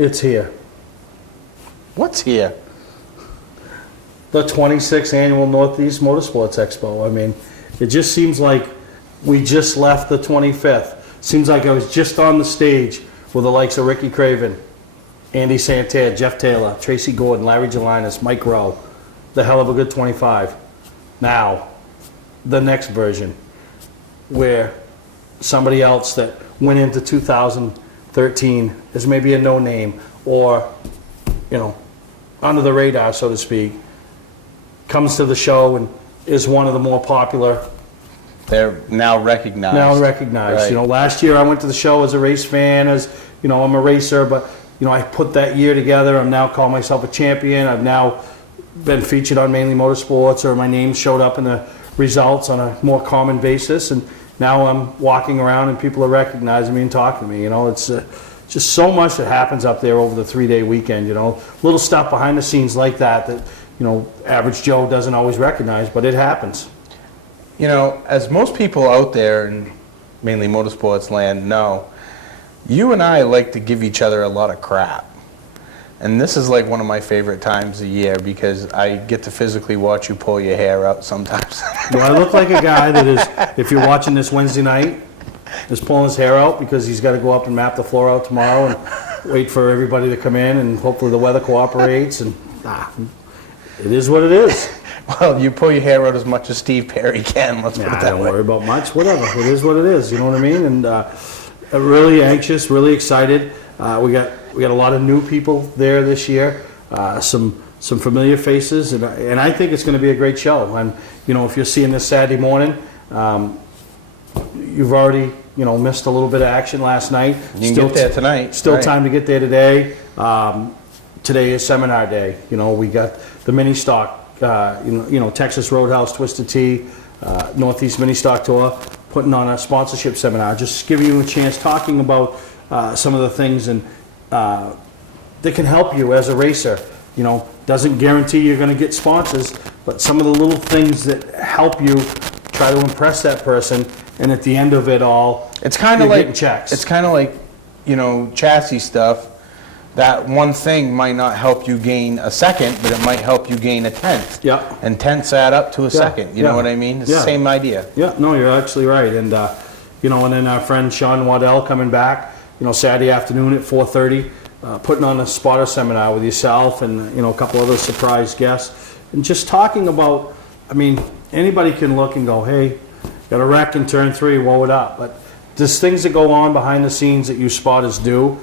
It's here. What's here? The 26th annual Northeast Motorsports Expo. I mean, it just seems like we just left the 25th. Seems like I was just on the stage with the likes of Ricky Craven, Andy Santerre, Jeff Taylor, Tracy Gordon, Larry Gelinas, Mike Rowe. The hell of a good 25. Now, the next version, where somebody else that went into 2013 is maybe a no-name or, you know, under the radar, so to speak, comes to the show and is one of the more popular. They're now recognized. Right. You know, last year I went to the show as a race fan, as, you know, I'm a racer, but, you know, I put that year together. I'm now calling myself a champion. I've now been featured on Mainly Motorsports, or my name showed up in the results on a more common basis, and now I'm walking around and people are recognizing me and talking to me. You know, it's just so much that happens up there over the 3-day weekend, you know. Little stuff behind the scenes like that, you know, average Joe doesn't always recognize, but it happens. You know, as most people out there in Mainly Motorsports land know, you and I like to give each other a lot of crap. And this is like one of my favorite times of year because I get to physically watch you pull your hair out sometimes. Do I look like a guy that is, if you're watching this Wednesday night, is pulling his hair out because he's got to go up and map the floor out tomorrow and wait for everybody to come in and hopefully the weather cooperates, and it is what it is. Well, you pull your hair out as much as Steve Perry can, let's put it that don't way. worry about much, whatever. It is what it is, you know what I mean? And really anxious, really excited. We got a lot of new people there this year, some familiar faces, and I think it's going to be a great show. And, you know, if you're seeing this Saturday morning, you've already, you know, missed a little bit of action last night. You can get there tonight. Still right. Time to get there today. Today is seminar day. You know, we got the mini stock, you know, Texas Roadhouse, Twisted Tea, Northeast Mini Stock Tour, putting on a sponsorship seminar, just giving you a chance talking about some of the things and that can help you as a racer. You know, doesn't guarantee you're going to get sponsors, but some of the little things that help you try to impress that person, and at the end of it all, it's kind of like getting checks. It's kind of like, you know, chassis stuff. That one thing might not help you gain a second, but it might help you gain a tenth. Yeah. And tenths add up to a second. You know what I mean? It's the same idea. Yeah, no, you're actually right. And, you know, and then our friend Sean Waddell coming back, you know, Saturday afternoon at 4:30, putting on a spotter seminar with yourself and, you know, a couple other surprise guests. And just talking about, I mean, anybody can look and go, hey, got a wreck in turn 3, whoa it up. But there's things that go on behind the scenes that you spotters do.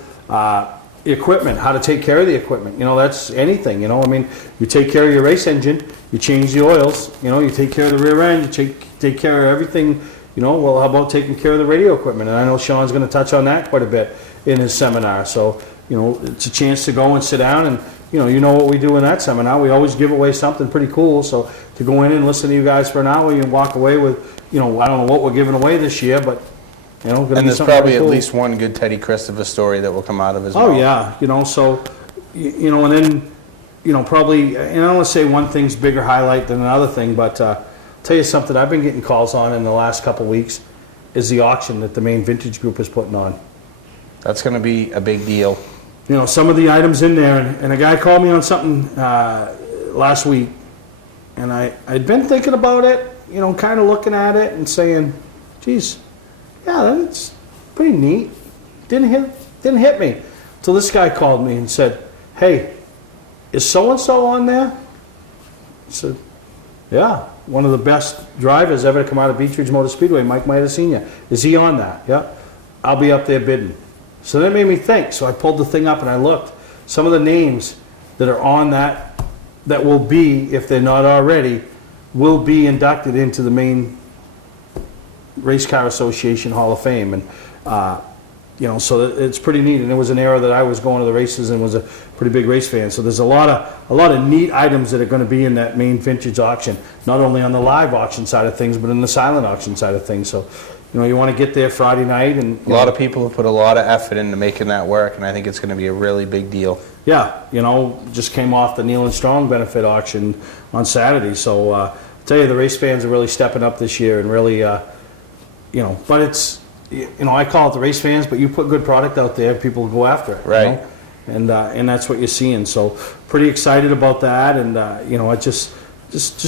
The equipment, how to take care of the equipment. You know, that's anything, you know. I mean, you take care of your race engine, you change the oils, you know, you take care of the rear end, you take care of everything, you know. Well, how about taking care of the radio equipment? And I know Sean's going to touch on that quite a bit in his seminar. So, you know, it's a chance to go and sit down and, you know what we do in that seminar. We always give away something pretty cool. So to go in and listen to you guys for an hour, you can walk away with, you know, I don't know what we're giving away this year, but, you know, and there's probably at least one good Teddy Christopher story that will come out of his mouth. Oh yeah, you know, so, you know, and then, you know, probably, and I don't want to say one thing's bigger highlight than another thing, but tell you something I've been getting calls on in the last couple of weeks is the auction that the Maine Vintage Group is putting on. That's going to be a big deal. You know, some of the items in there, and a guy called me on something last week, and I'd been thinking about it, you know, kind of looking at it and saying, geez, yeah, that's pretty neat. Didn't hit me. Till this guy called me and said, hey, is so-and-so on there? I said, yeah, one of the best drivers ever to come out of Beech Ridge Motor Speedway, Mike Miter Sr. Is he on that? Yeah. I'll be up there bidding. So that made me think. So I pulled the thing up and I looked. Some of the names that are on that will be, if they're not already, will be inducted into the Maine Race Car Association Hall of Fame. And, you know, so it's pretty neat. And it was an era that I was going to the races and was a pretty big race fan. So there's a lot of neat items that are going to be in that Maine Vintage auction, not only on the live auction side of things, but in the silent auction side of things. So, you know, you want to get there Friday night. And a lot of people have put a lot of effort into making that work, and I think it's going to be a really big deal. Yeah, you know, just came off the Neil and Strong benefit auction on Saturday. So I tell you, the race fans are really stepping up this year and really, you know, but it's, you know, I call it the race fans, but you put good product out there, people will go after it. Right. You know? and that's what you're seeing. So pretty excited about that, and you know, I just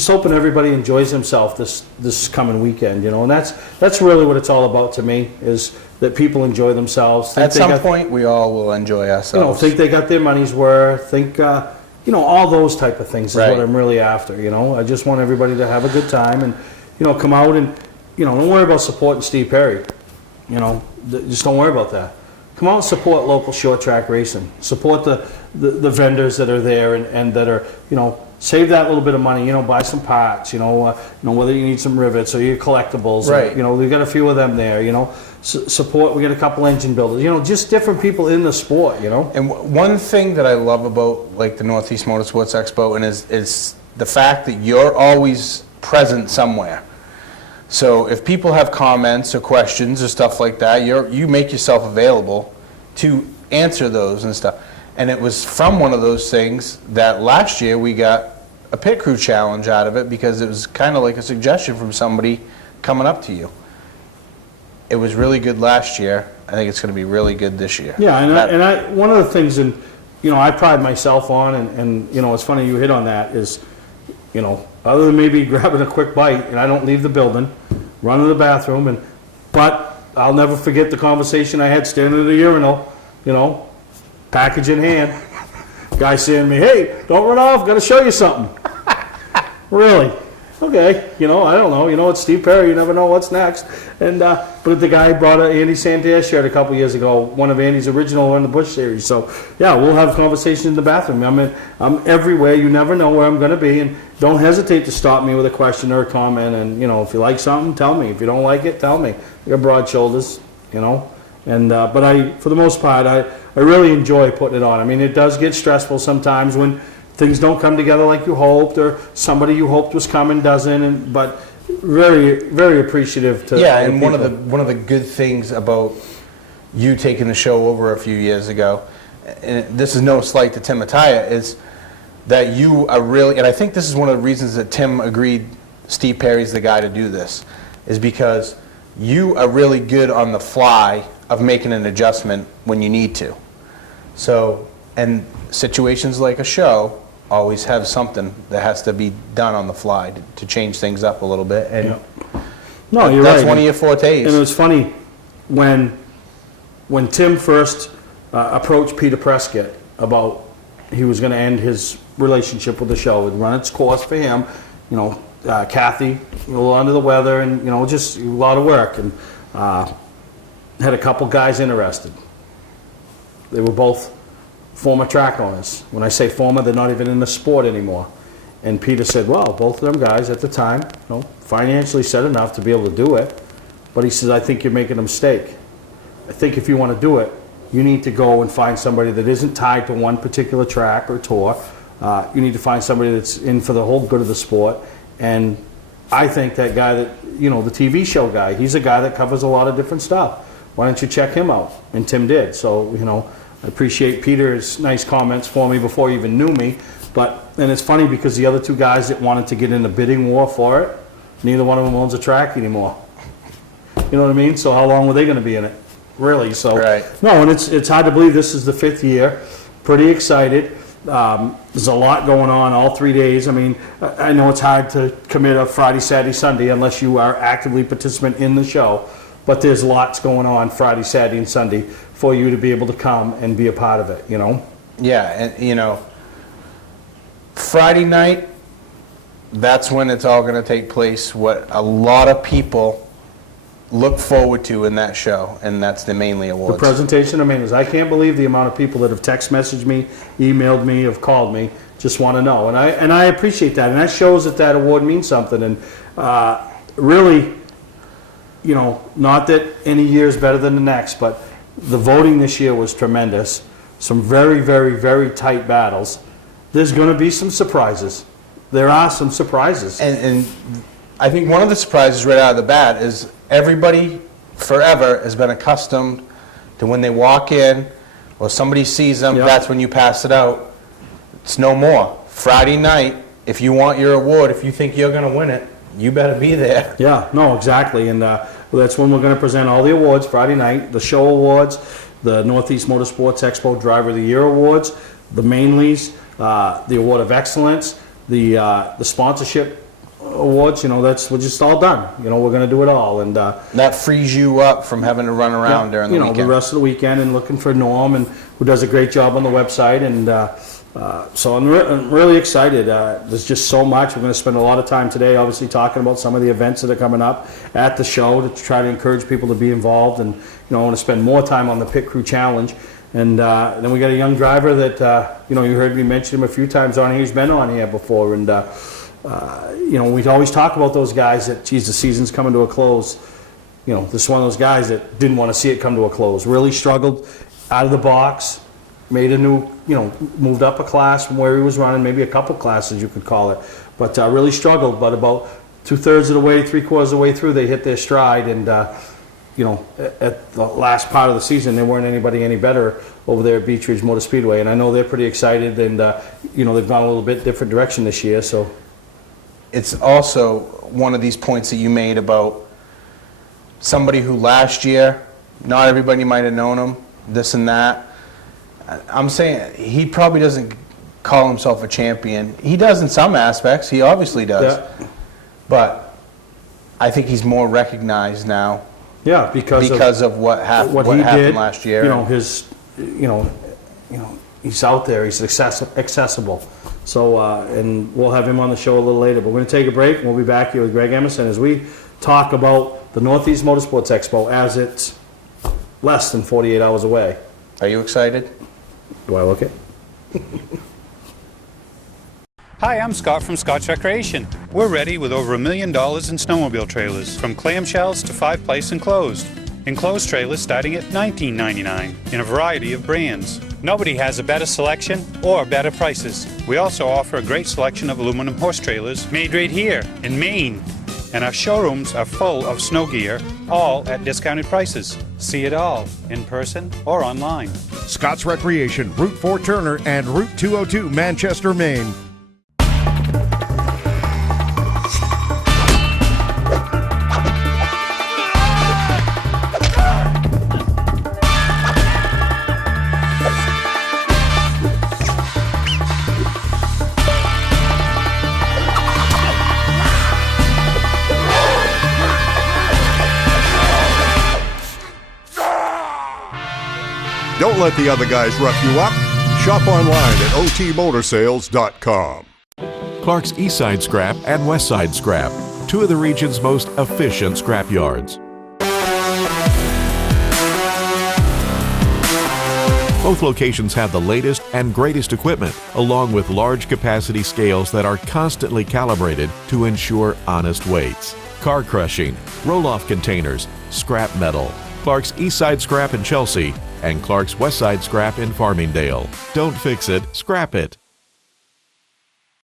hoping everybody enjoys themselves this coming weekend. You know, and that's really what it's all about to me, is that people enjoy themselves. At some point, we all will enjoy ourselves. You know, think they got their money's worth. Think, you know, all those type of things is Right. what I'm really after. You know, I just want everybody to have a good time and, you know, come out and, you know, don't worry about supporting Steve Perry. You know, just don't worry about that. Come out and support local short track racing. Support the vendors that are there and that are, you know, save that little bit of money. You know, buy some parts. You know, whether you need some rivets or your collectibles. Right. You know, we've got a few of them there. You know, support. We got a couple engine builders. You know, just different people in the sport. You know. And one thing that I love about like the Northeast Motorsports Expo and is the fact that you're always present somewhere. So if people have comments or questions or stuff like that, you make yourself available to answer those and stuff. And it was from one of those things that last year we got a pit crew challenge out of it, because it was kind of like a suggestion from somebody coming up to you. It was really good last year. I think it's going to be really good this year. Yeah, and I one of the things, and you know, I pride myself on, and you know, it's funny you hit on that, is, you know, other than maybe grabbing a quick bite, and I don't leave the building, run to the bathroom, but I'll never forget the conversation I had standing at the urinal, you know, package in hand, guy saying to me, "Hey, don't run off, got to show you something." Really? Okay, you know, I don't know. You know, it's Steve Perry. You never know what's next. And but the guy brought an Andy Santerre shirt a couple years ago, one of Andy's original in the Busch series. So yeah, we'll have conversations in the bathroom. I'm everywhere. You never know where I'm going to be, and don't hesitate to stop me with a question or a comment. And you know, if you like something, tell me. If you don't like it, tell me. You got broad shoulders, you know. And but for the most part, I really enjoy putting it on. I mean, it does get stressful sometimes when things don't come together like you hoped, or somebody you hoped was coming doesn't. But very, very appreciative to Yeah, and people. one of the good things about you taking the show over a few years ago, and this is no slight to Tim Mattia, is that you are really, and I think this is one of the reasons that Tim agreed Steve Perry's the guy to do this, is because you are really good on the fly of making an adjustment when you need to. So, and situations like a show always have something that has to be done on the fly to change things up a little bit. And No, you're that's right. one of your fortes. And it was funny when Tim first approached Peter Prescott about he was going to end his relationship with the show. It would run its course for him. You know, Kathy, a little under the weather, and you know, just a lot of work, and had a couple guys interested. They were both former track owners. When I say former, they're not even in the sport anymore. And Peter said, well, both of them guys at the time, you know, financially set enough to be able to do it. But he says, I think you're making a mistake. I think if you want to do it, you need to go and find somebody that isn't tied to one particular track or tour. You need to find somebody that's in for the whole good of the sport. And I think that guy that, you know, the TV show guy, he's a guy that covers a lot of different stuff. Why don't you check him out? And Tim did. So, you know, I appreciate Peter's nice comments for me before he even knew me. And it's funny because the other two guys that wanted to get in a bidding war for it, neither one of them owns a track anymore. You know what I mean? So how long were they going to be in it? Really? So Right. No, and it's hard to believe this is the 5th year. Pretty excited. There's a lot going on all 3 days. I mean, I know it's hard to commit a Friday, Saturday, Sunday unless you are actively participant in the show. But there's lots going on Friday, Saturday, and Sunday for you to be able to come and be a part of it, you know? Yeah, and you know, Friday night, that's when it's all going to take place. What a lot of people look forward to in that show, and that's the Mainly Awards. The presentation of Mainly. I can't believe the amount of people that have text messaged me, emailed me, have called me, just want to know. And I appreciate that. And that shows that award means something. And really, you know, not that any year is better than the next, but the voting this year was tremendous. Some very, very, very tight battles. There's going to be some surprises. There are some surprises. And I think one of the surprises right out of the bat is everybody forever has been accustomed to when they walk in or somebody sees them, Yep. That's when you pass it out. It's no more. Friday night, if you want your award, if you think you're going to win it, you better be there. Yeah, no, exactly. And that's when we're going to present all the awards Friday night, the show awards. the Northeast Motorsports Expo Driver of the Year Awards, the Mainleys, the Award of Excellence, the sponsorship awards. We're just all done. We're going to do it all, and That frees you up from having to run around during the weekend. the rest of the weekend, and looking for Norm, and who does a great job on the website, and so I'm really excited. There's just so much. We're going to spend a lot of time today, obviously, talking about some of the events that are coming up at the show to try to encourage people to be involved, and I want to spend more time on the Pit Crew Challenge. And then we got a young driver that you heard me mention him a few times on here. He's been on here before, and we always talk about those guys that, geez, the season's coming to a close. This is one of those guys that didn't want to see it come to a close. Really struggled out of the box, made a new, moved up a class from where he was running, maybe a couple classes you could call it, but really struggled. But about 2/3 of the way, 3/4 of the way through, they hit their stride, and at the last part of the season, they weren't anybody any better over there at Beech Ridge Motor Speedway, and I know they're pretty excited, and they've gone a little bit different direction this year. So It's also one of these points that you made about somebody who last year, not everybody might have known him, this and that. I'm saying he probably doesn't call himself a champion. He does in some aspects. He obviously does. Yeah. But I think he's more recognized now yeah, because of what what happened he did last year. He's out there. He's accessible. So, and we'll have him on the show a little later. But we're going to take a break, and we'll be back here with Greg Emerson as we talk about the Northeast Motorsports Expo as it's less than 48 hours away. Are you excited? Do I look it? Hi, I'm Scott from Scott's Recreation. We're ready with over $1 million in snowmobile trailers, from clamshells to 5-place enclosed. Enclosed trailers starting at $19.99 in a variety of brands. Nobody has a better selection or better prices. We also offer a great selection of aluminum horse trailers made right here in Maine. And our showrooms are full of snow gear, all at discounted prices. See it all in person or online. Scott's Recreation, Route 4 Turner and Route 202 Manchester, Maine. Don't let the other guys rough you up. Shop online at otmotorsales.com. Clark's Eastside Scrap and Westside Scrap, two of the region's most efficient scrap yards. Both locations have the latest and greatest equipment, along with large capacity scales that are constantly calibrated to ensure honest weights. Car crushing, roll-off containers, scrap metal. Clark's Eastside Scrap in Chelsea and Clark's Westside Scrap in Farmingdale. Don't fix it, scrap it.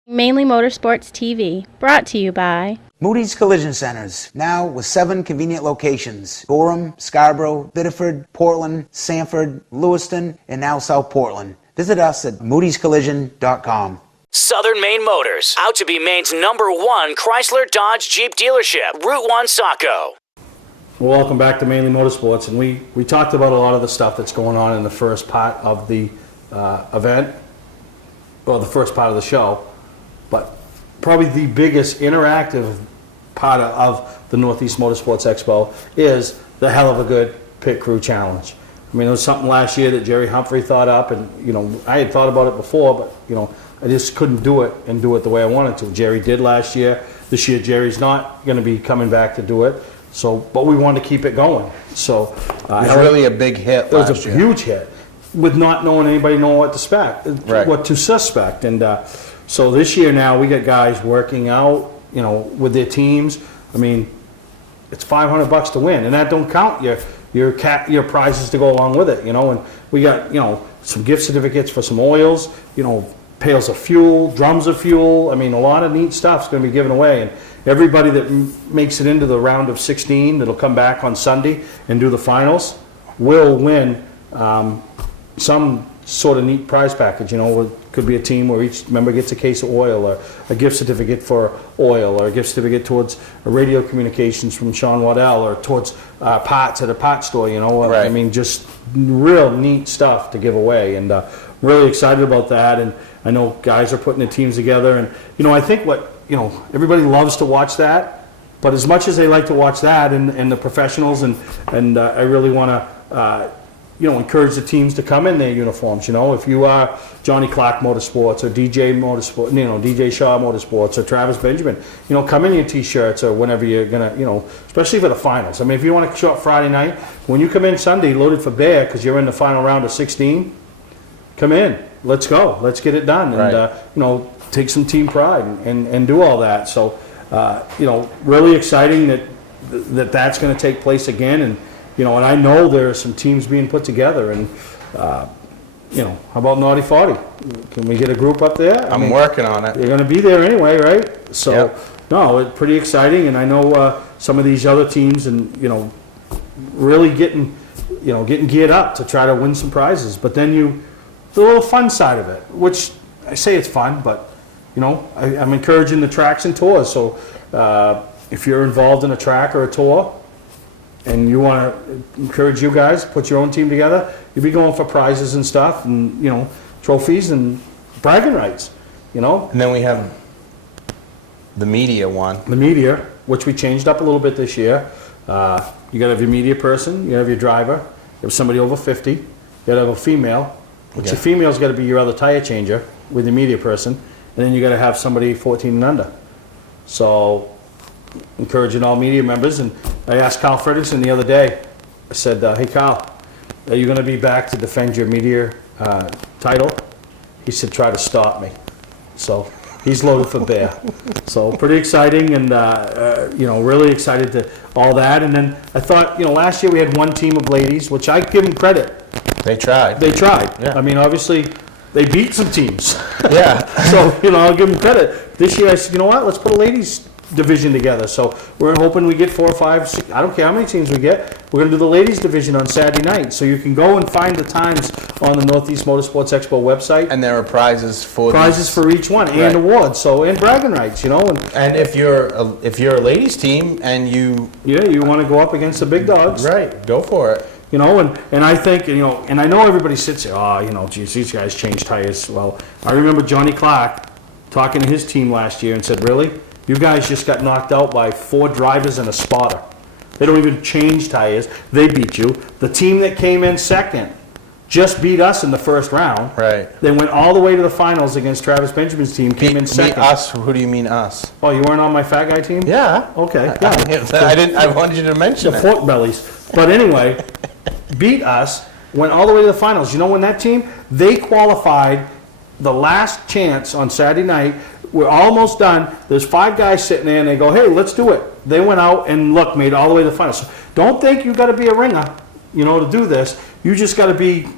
Mainly Motorsports TV, brought to you by Moody's Collision Centers, now with 7 convenient locations: Gorham, Scarborough, Biddeford, Portland, Sanford, Lewiston, and now South Portland. Visit us at moodyscollision.com. Southern Maine Motors, out to be Maine's #1 Chrysler Dodge Jeep dealership, Route 1 Saco. Well, welcome back to Mainly Motorsports, and we talked about a lot of the stuff that's going on in the first part of the event, or the first part of the show, but probably the biggest interactive part of the Northeast Motorsports Expo is the hell of a good Pit Crew Challenge. I mean, it was something last year that Jerry Humphrey thought up, and I had thought about it before, but I just couldn't do it and do it the way I wanted to. Jerry did last year. This year Jerry's not going to be coming back to do it. So, but we wanted to keep it going. So It was really a big hit last year. It was a huge hit, with not knowing anybody knowing what to suspect. And so this year now we got guys working out, with their teams. I mean, it's $500 to win, and that don't count your prizes to go along with it. And we got some gift certificates for some oils, pails of fuel, drums of fuel. I mean, a lot of neat stuff's going to be given away, and everybody that makes it into the round of 16 that'll come back on Sunday and do the finals will win some sort of neat prize package, you know, it could be a team where each member gets a case of oil, or a gift certificate for oil, or a gift certificate towards radio communications from Sean Waddell, or towards parts at a part store, you know. Right. I mean, just real neat stuff to give away, and really excited about that. And I know guys are putting the teams together, and, you know, I think everybody loves to watch that, but as much as they like to watch that and the professionals, and I really want to, encourage the teams to come in their uniforms. You know, if you are Johnny Clark Motorsports or DJ Motorsport, DJ Shaw Motorsports or Travis Benjamin, come in your t-shirts or whenever you're gonna, especially for the finals. I mean, if you want to show up Friday night, when you come in Sunday loaded for bear because you're in the final round of 16, come in. Let's go. Let's get it done. And take some team pride and do all that. So, really exciting that's going to take place again. And and I know there are some teams being put together, and how about Naughty 40? Can we get a group up there? I'm working on it. You're going to be there anyway, right? So, Yep. No, it's pretty exciting, and I know some of these other teams, and really getting geared up to try to win some prizes. But then the little fun side of it, which I say it's fun, but I'm encouraging the tracks and tours. So if you're involved in a track or a tour, and you want to encourage you guys, put your own team together, you'll be going for prizes and stuff, and trophies and bragging rights, And then we have the media one. The media, which we changed up a little bit this year. You got to have your media person, you got to have your driver, you have somebody over 50, you got to have a female, which the female's got to be your other tire changer with your media person, and then you got to have somebody 14 and under. So, encouraging all media members. And I asked Kyle Fredrickson the other day, I said, hey Kyle, are you going to be back to defend your media title? He said, try to stop me. So he's loaded for bear. So pretty exciting, and really excited to all that. And then I thought, last year we had one team of ladies, which I give them credit. They tried. Yeah. I mean, obviously they beat some teams. Yeah. So, I'll give them credit. This year I said, you know what, let's put a ladies division together. So we're hoping we get 4 or 5, 6, I don't care how many teams we get. We're going to do the ladies division on Saturday night. So you can go and find the times on the Northeast Motorsports Expo website. And there are prizes for each one, and awards. So, and bragging rights, And if you're a ladies team and you want to go up against the big dogs, right, go for it. And I think, and I know everybody sits there, geez, these guys change tires. Well, I remember Johnny Clark talking to his team last year and said, really? You guys just got knocked out by 4 drivers and a spotter. They don't even change tires. They beat you. The team that came in second just beat us in the first round. Right. They went all the way to the finals against Travis Benjamin's team, came in second. Beat us? Who do you mean us? Oh, you weren't on my fat guy team? Yeah. Okay. Yeah. I wanted you to mention the it. pork bellies. But anyway, beat us, went all the way to the finals. When that team, they qualified the last chance on Saturday night. We're almost done. There's 5 guys sitting there, and they go, hey, let's do it. They went out and, made it all the way to the finals. So don't think you've got to be a ringer, to do this. You just got to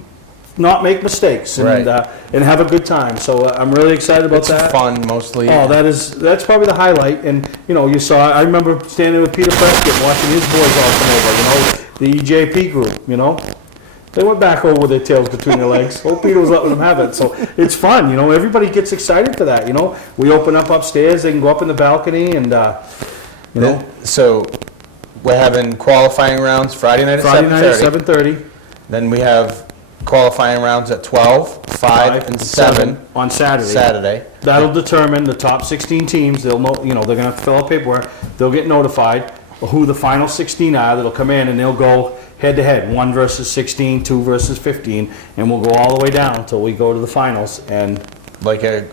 not make mistakes and have a good time. So I'm really excited about that. It's fun, mostly. Oh, that's probably the highlight. And, you saw, I remember standing with Peter Prescott watching his boys all come over, the EJP group, They went back over with their tails between their legs. Hope Peter was letting them have it. So it's fun, Everybody gets excited for that, We open up upstairs. They can go up in the balcony and, So we're having qualifying rounds Friday night at 7:30. Then we have qualifying rounds at 12, 5, and 7 on Saturday. That'll determine the top 16 teams. They'll know, they're going to have to fill out paperwork. They'll get notified who the final 16 are that'll come in, and they'll go head-to-head, 1 versus 16, 2 versus 15, and we'll go all the way down until we go to the finals. And like a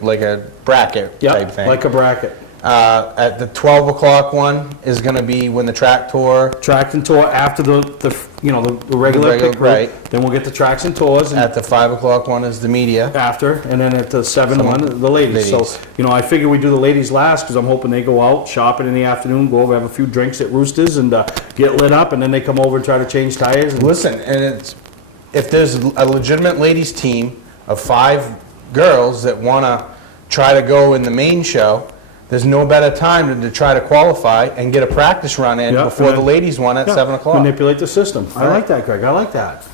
bracket type thing. Like a bracket. At the 12 o'clock one is going to be when the track and tour after the regular pit crew. Right. Then we'll get the tracks and tours. And at the 5 o'clock one is the media. After, and then at the 7 one, the ladies. So, I figure we do the ladies last because I'm hoping they go out shopping in the afternoon, go over, have a few drinks at Roosters, and get lit up, and then they come over and try to change tires. Listen, and if there's a legitimate ladies team of 5 girls that want to try to go in the main show, there's no better time than to try to qualify and get a practice run in before the ladies one at 7 o'clock. Manipulate the system. I like that, Greg. I like that.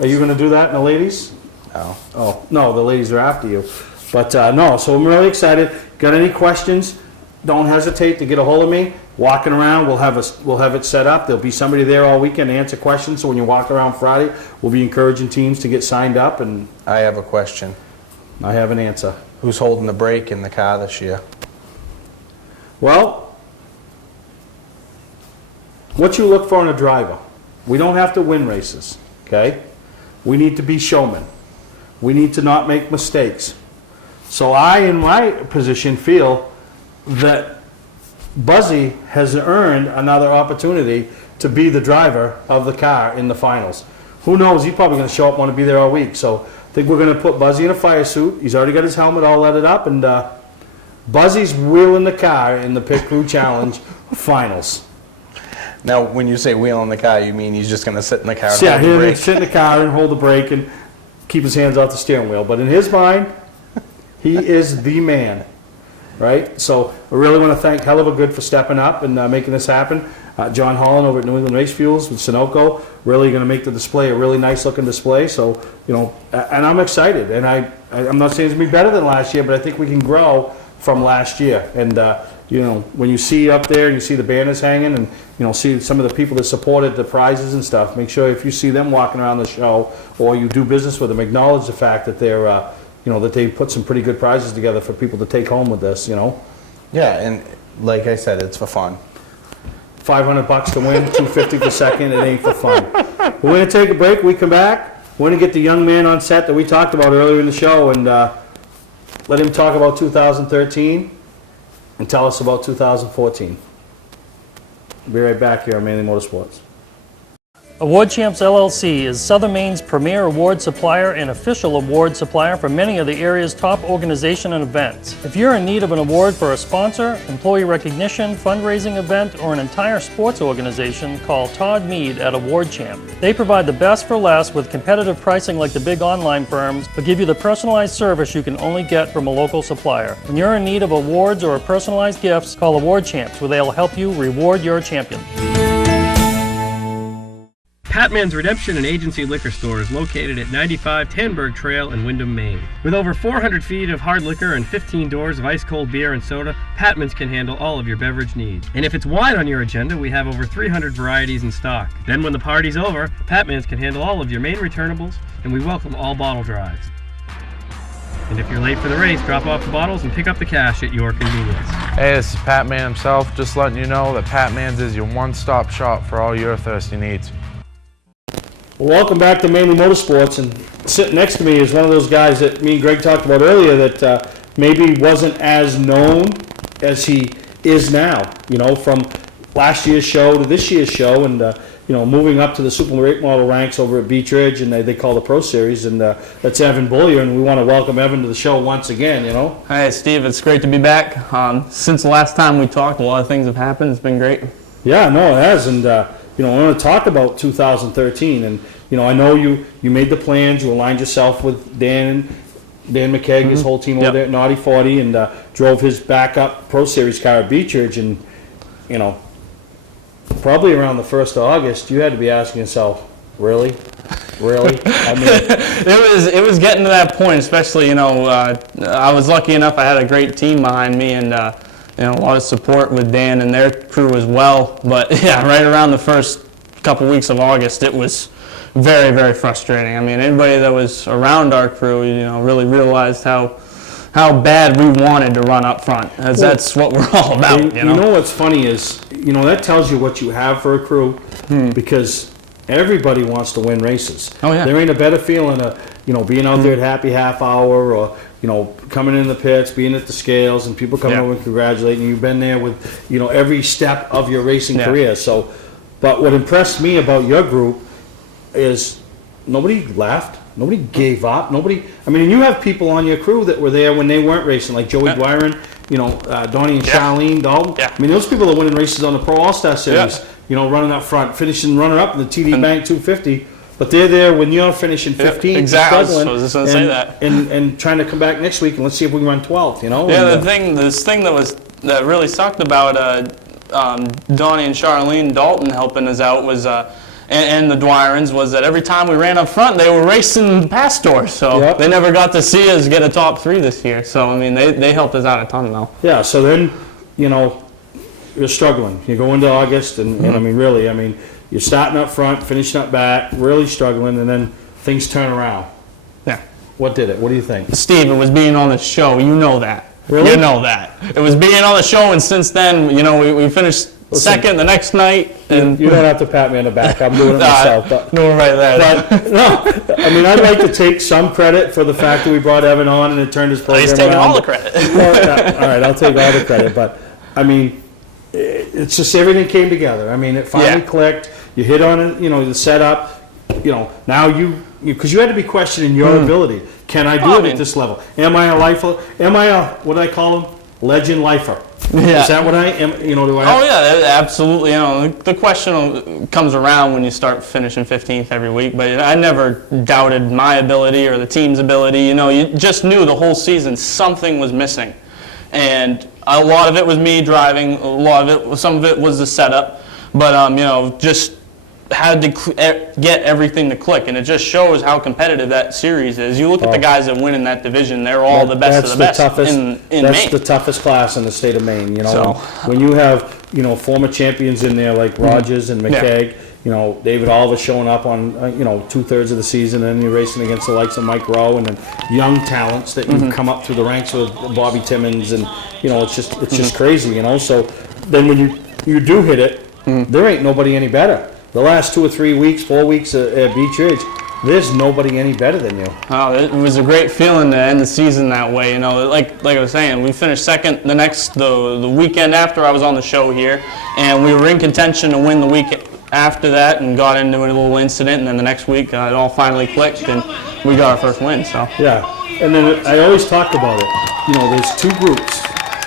Are you going to do that in the ladies? pal. Oh, no, the ladies are after you. But, no, so I'm really excited. Got any questions? Don't hesitate to get a hold of me. Walking around, we'll have it set up. There'll be somebody there all weekend to answer questions. So when you walk around Friday, we'll be encouraging teams to get signed up, and I have a question. I have an answer. Who's holding the brake in the car this year? Well, what you look for in a driver. We don't have to win races, okay? We need to be showmen. We need to not make mistakes. So I, in my position, feel that Buzzy has earned another opportunity to be the driver of the car in the finals. Who knows? He's probably going to show up, want to be there all week. So I think we're going to put Buzzy in a fire suit. He's already got his helmet all lettered up, and Buzzy's wheeling the car in the Pit Crew Challenge finals. Now, when you say wheel in the car, you mean he's just going to sit in the car and Yeah, hold the he'll brake? sit in the car and hold the brake and keep his hands off the steering wheel. But in his mind, he is the man, right? So I really want to thank Hell of a Good for stepping up and making this happen. John Holland over at New England Race Fuels with Sunoco, really going to make the display a really nice looking display. So, you know, and I'm excited. And I'm not saying it's going to be better than last year, but I think we can grow from last year. And, you know, when you see up there, you see the banners hanging and, you know, see some of the people that supported the prizes and stuff, make sure if you see them walking around the show or you do business with them, acknowledge the fact that they're, you know, that they put some pretty good prizes together for people to take home with this, you know. Yeah, and like I said, it's for fun. $500 to win, $250 for second, it ain't for fun. We're going to take a break. We come back. We're going to get the young man on set that we talked about earlier in the show and let him talk about 2013 and tell us about 2014. We'll be right back here on Manly Motorsports. Award Champs LLC is Southern Maine's premier award supplier and official award supplier for many of the area's top organizations and events. If you're in need of an award for a sponsor, employee recognition, fundraising event, or an entire sports organization, call Todd Mead at Award Champ. They provide the best for less with competitive pricing like the big online firms, but give you the personalized service you can only get from a local supplier. When you're in need of awards or personalized gifts, call Award Champs, where they'll help you reward your champion. Patman's Redemption and Agency Liquor Store is located at 95 Tanberg Trail in Windham, Maine. With over 400 feet of hard liquor and 15 doors of ice-cold beer and soda, Patman's can handle all of your beverage needs. And if it's wine on your agenda, we have over 300 varieties in stock. Then when the party's over, Patman's can handle all of your Maine returnables, and we welcome all bottle drives. And if you're late for the race, drop off the bottles and pick up the cash at your convenience. Hey, this is Pat Man himself, just letting you know that Pat Man's is your one-stop shop for all your thirsty needs. Well, welcome back to Manly Motorsports, and sitting next to me is one of those guys that me and Greg talked about earlier that maybe wasn't as known as he is now, you know, from last year's show to this year's show, and you know, moving up to the super late model ranks over at Beech Ridge, and they call the Pro Series, and that's Evan Bullier, and we want to welcome Evan to the show once again, you know. Hey, Steve, it's great to be back. Since the last time we talked, a lot of things have happened. It's been great. Yeah, no, it has, and you know, I want to talk about 2013, and you know, I know you made the plans, you aligned yourself with Dan McKeag, his whole team over there at Naughty 40, and drove his backup Pro Series car at Beech Ridge, and you know, probably around the 1st of August, you had to be asking yourself, really? I mean, it was getting to that point, especially, you know, I was lucky enough I had a great team behind me, and you know, a lot of support with Dan and their crew as well. But yeah, right around the first couple weeks of August, it was very, very frustrating. I mean, anybody that was around our crew, you know, really realized how bad we wanted to run up front, as that's what we're all about. You know what's funny is, you know, that tells you what you have for a crew, because everybody wants to win races. Oh yeah. There ain't a better feeling of, you know, being out there at Happy Half Hour, or you know, coming in the pits, being at the scales, and people coming over and congratulating you. You've been there with, you know, every step of your racing career. So, but what impressed me about your group is nobody laughed, nobody gave up, nobody. I mean, you have people on your crew that were there when they weren't racing, like Joey Dwyron, you know, Donnie and Charlene Dalton. I mean, those people are winning races on the Pro All-Star Series. You know, running up front, finishing runner-up in the TD Bank 250. But they're there when you're finishing 15th, exactly. struggling, I was just going to say that. And trying to come back next week, and let's see if we can run 12th, you know? Yeah, this thing that really sucked about Donnie and Charlene Dalton helping us out was and the Dwyrens was that every time we ran up front, they were racing past doors. So Yep. they never got to see us get a top 3 this year. So, I mean, they helped us out a ton, though. Yeah, so then, you know, you're struggling. You go into August, and I mean, really, I mean, you're starting up front, finishing up back, really struggling, and then things turn around. Yeah. What did it? What do you think? Steve, it was being on the show. You know that. Really? You know that. It was being on the show, and since then, you know, we finished second the next night. And You don't have to pat me on the back. I'm doing it myself. But, no, right there. but no, I mean, I'd like to take some credit for the fact that we brought Evan on and it turned his program He's taking around. all the credit. Well, all right, I'll take all the credit. But, I mean, it's just everything came together. I mean, it finally clicked. You hit on it, you know, the setup. You know, now because you had to be questioning your ability. Can I do it at this level? Am I a lifer? Am I a, what do I call him? Legend lifer. Yeah. Is that what I am? You know, do I have? Oh, yeah, absolutely. You know, the question comes around when you start finishing 15th every week, but I never doubted my ability or the team's ability. You know, you just knew the whole season something was missing. And a lot of it was me driving, some of it was the setup, but, you know, just had to get everything to click, and it just shows how competitive that series is. You look at the guys that win in that division; they're all the best of the best in Maine. That's the toughest class in the state of Maine. You know, when you have former champions in there like Rogers and McKeag, you know, David Oliver showing up on 2/3 of the season, and then you're racing against the likes of Mike Rowe and then young talents that you come up through the ranks with Bobby Timmons, and you know, it's just crazy. You know, so then when you do hit it, there ain't nobody any better. The last 2 or 3 weeks, 4 weeks at Beech Ridge, there's nobody any better than you. Oh, it was a great feeling to end the season that way. You know, like I was saying, we finished second the weekend after I was on the show here, and we were in contention to win the week after that, and got into a little incident, and then the next week it all finally clicked, and we got our first win. So yeah, and then I always talk about it. You know, there's 2 groups,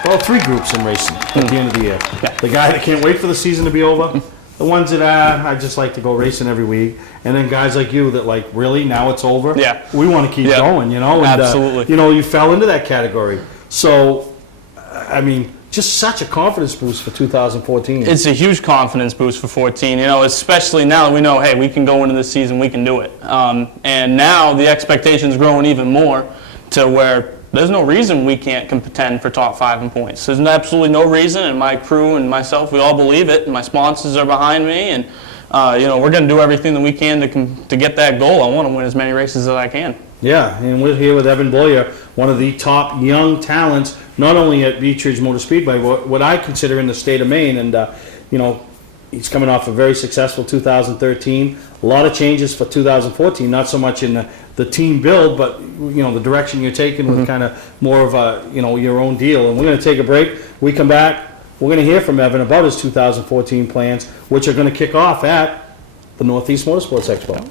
well, 3 groups in racing at the end of the year. Yeah. The guy that can't wait for the season to be over. The ones that I just like to go racing every week, and then guys like you that like, really, now it's over? Yeah. We want to keep going, you know? And, absolutely. You know, you fell into that category. So, I mean, just such a confidence boost for 2014. It's a huge confidence boost for 14, you know, especially now that we know, hey, we can go into this season, we can do it. And now the expectation's growing even more to where there's no reason we can't contend for top 5 in points. There's absolutely no reason, and my crew and myself, we all believe it, and my sponsors are behind me, and you know, we're going to do everything that we can to get that goal. I want to win as many races as I can. Yeah, and we're here with Evan Boyer, one of the top young talents, not only at Beech Ridge Motor Speedway, but what I consider in the state of Maine, and you know, he's coming off a very successful 2013. A lot of changes for 2014, not so much in the team build, but you know, the direction you're taking with kind of more of a, you know, your own deal. And we're going to take a break. We come back, we're going to hear from Evan about his 2014 plans, which are going to kick off at the Northeast Motorsports Expo.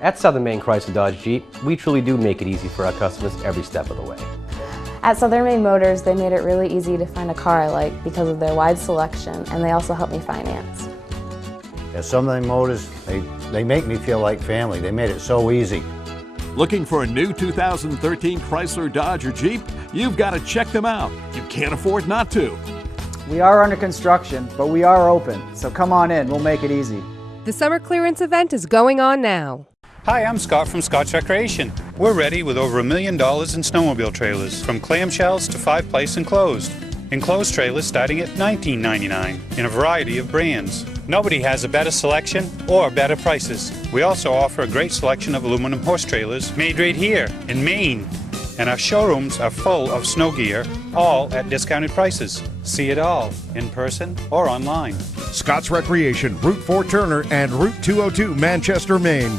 At Southern Maine Chrysler Dodge Jeep, we truly do make it easy for our customers every step of the way. At Southern Maine Motors, they made it really easy to find a car I like because of their wide selection, and they also help me finance. At Southern Maine Motors, they make me feel like family. They made it so easy. Looking for a new 2013 Chrysler Dodge or Jeep? You've got to check them out. You can't afford not to. We are under construction, but we are open, so come on in, we'll make it easy. The summer clearance event is going on now. Hi, I'm Scott from Scott's Recreation. We're ready with over $1 million in snowmobile trailers, from clamshells to 5-place enclosed. Enclosed trailers starting at $19.99 in a variety of brands. Nobody has a better selection or better prices. We also offer a great selection of aluminum horse trailers made right here in Maine. And our showrooms are full of snow gear, all at discounted prices. See it all in person or online. Scott's Recreation, Route 4 Turner and Route 202 Manchester, Maine.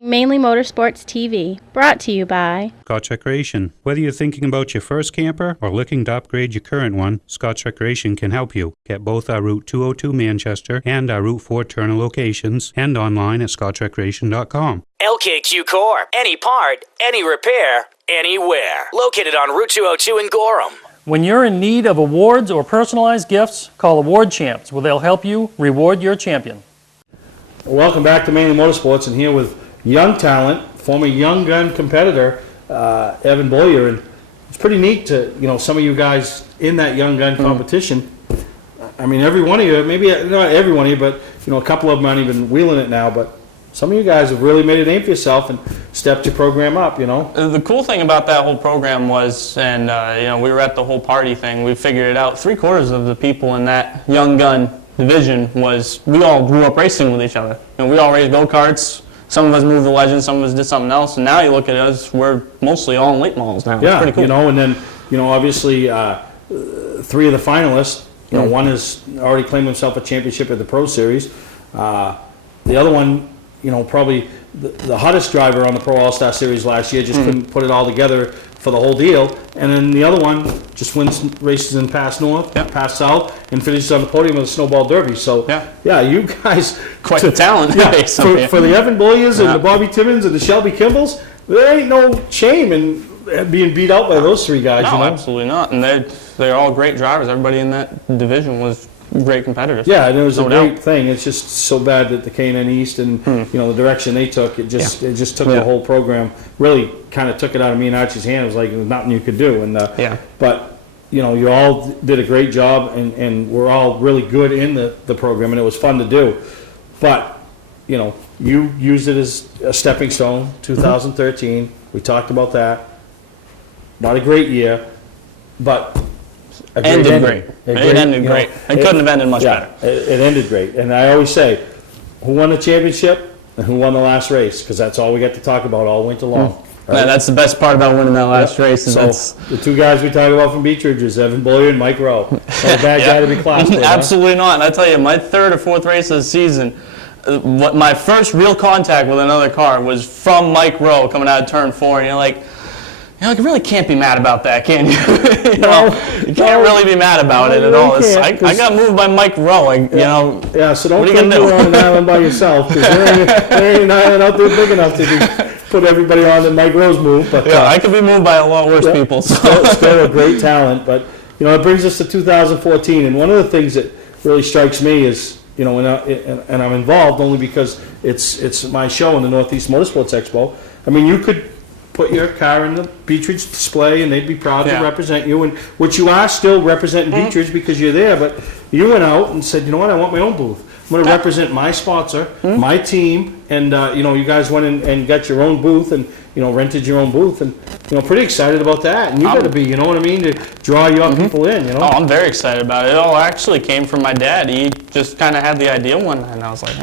Mainly Motorsports TV, brought to you by Scott's Recreation. Whether you're thinking about your first camper or looking to upgrade your current one, Scott's Recreation can help you. Get both our Route 202 Manchester and our Route 4 Turner locations and online at scottsrecreation.com. LKQ Core. Any part, any repair, anywhere. Located on Route 202 in Gorham. When you're in need of awards or personalized gifts, call Award Champs, where they'll help you reward your champion. Welcome back to Mainly Motorsports, and here with young talent, former Young Gun competitor, Evan Boyer. And it's pretty neat to, you know, some of you guys in that Young Gun competition. I mean, every one of you, maybe not every one of you, but a couple of them aren't even wheeling it now, but some of you guys have really made a name for yourself and stepped your program up, The cool thing about that whole program was, and we were at the whole party thing, we figured it out, 3/4 of the people in that young gun division we all grew up racing with each other. We all raced go-karts. Some of us moved to Legends, some of us did something else, and now you look at us, we're mostly all in late models now. Yeah, it's pretty cool. and then, obviously, 3 of the finalists, one has already claimed himself a championship at the Pro Series. The other one, probably the hottest driver on the Pro All-Star Series last year, just couldn't put it all together for the whole deal. And then the other one just wins races in Pass North, Pass South, and finishes on the podium of the Snowball Derby. So, yeah, you guys... Quite the talent. For the Evan Boyers and the Bobby Timmons and the Shelby Kimballs, there ain't no shame in being beat out by those 3 guys. No, absolutely not. And they're all great drivers. Everybody in that division was great competitors. Yeah, and it was a great thing. It's just so bad that the K&N East and the direction they took, it just took the whole program, really kind of took it out of me and Archie's hand. It was like there was nothing you could do. And but you all did a great job, and we're all really good in the program, and it was fun to do. But you used it as a stepping stone. 2013, we talked about that. Not a great year, but It ended great. It couldn't have ended much better. It ended great. And I always say, who won the championship and who won the last race? Because that's all we get to talk about all winter long. Right? That's the best part about winning that last race. So the 2 guys we talk about from Beech Ridge is Evan Boyer and Mike Rowe. Not a bad guy to be classed with. Absolutely not. And I tell you, my 3rd or 4th race of the season, my first real contact with another car was from Mike Rowe coming out of turn 4, and you're like, you really can't be mad about that, can you? You can't really be mad about it at all. I got moved by Mike Rowe. So don't come on an island by yourself, because there ain't an island out there big enough to put everybody on that Mike Rowe's move. But I could be moved by a lot worse people. So. Still a great talent, but it brings us to 2014, and one of the things that really strikes me is, and I'm involved only because it's my show in the Northeast Motorsports Expo. I mean, you could put your car in the Beech Ridge display, and they'd be proud to represent you, and which you are still representing Beech Ridge because you're there. But you went out and said, you know what, I want my own booth. I'm going to represent my sponsor, my team, and you guys went and got your own booth and rented your own booth, and pretty excited about that. And you got to be, to draw your people in. Oh, I'm very excited about it. It all actually came from my dad. He just kind of had the idea one night, and I was like,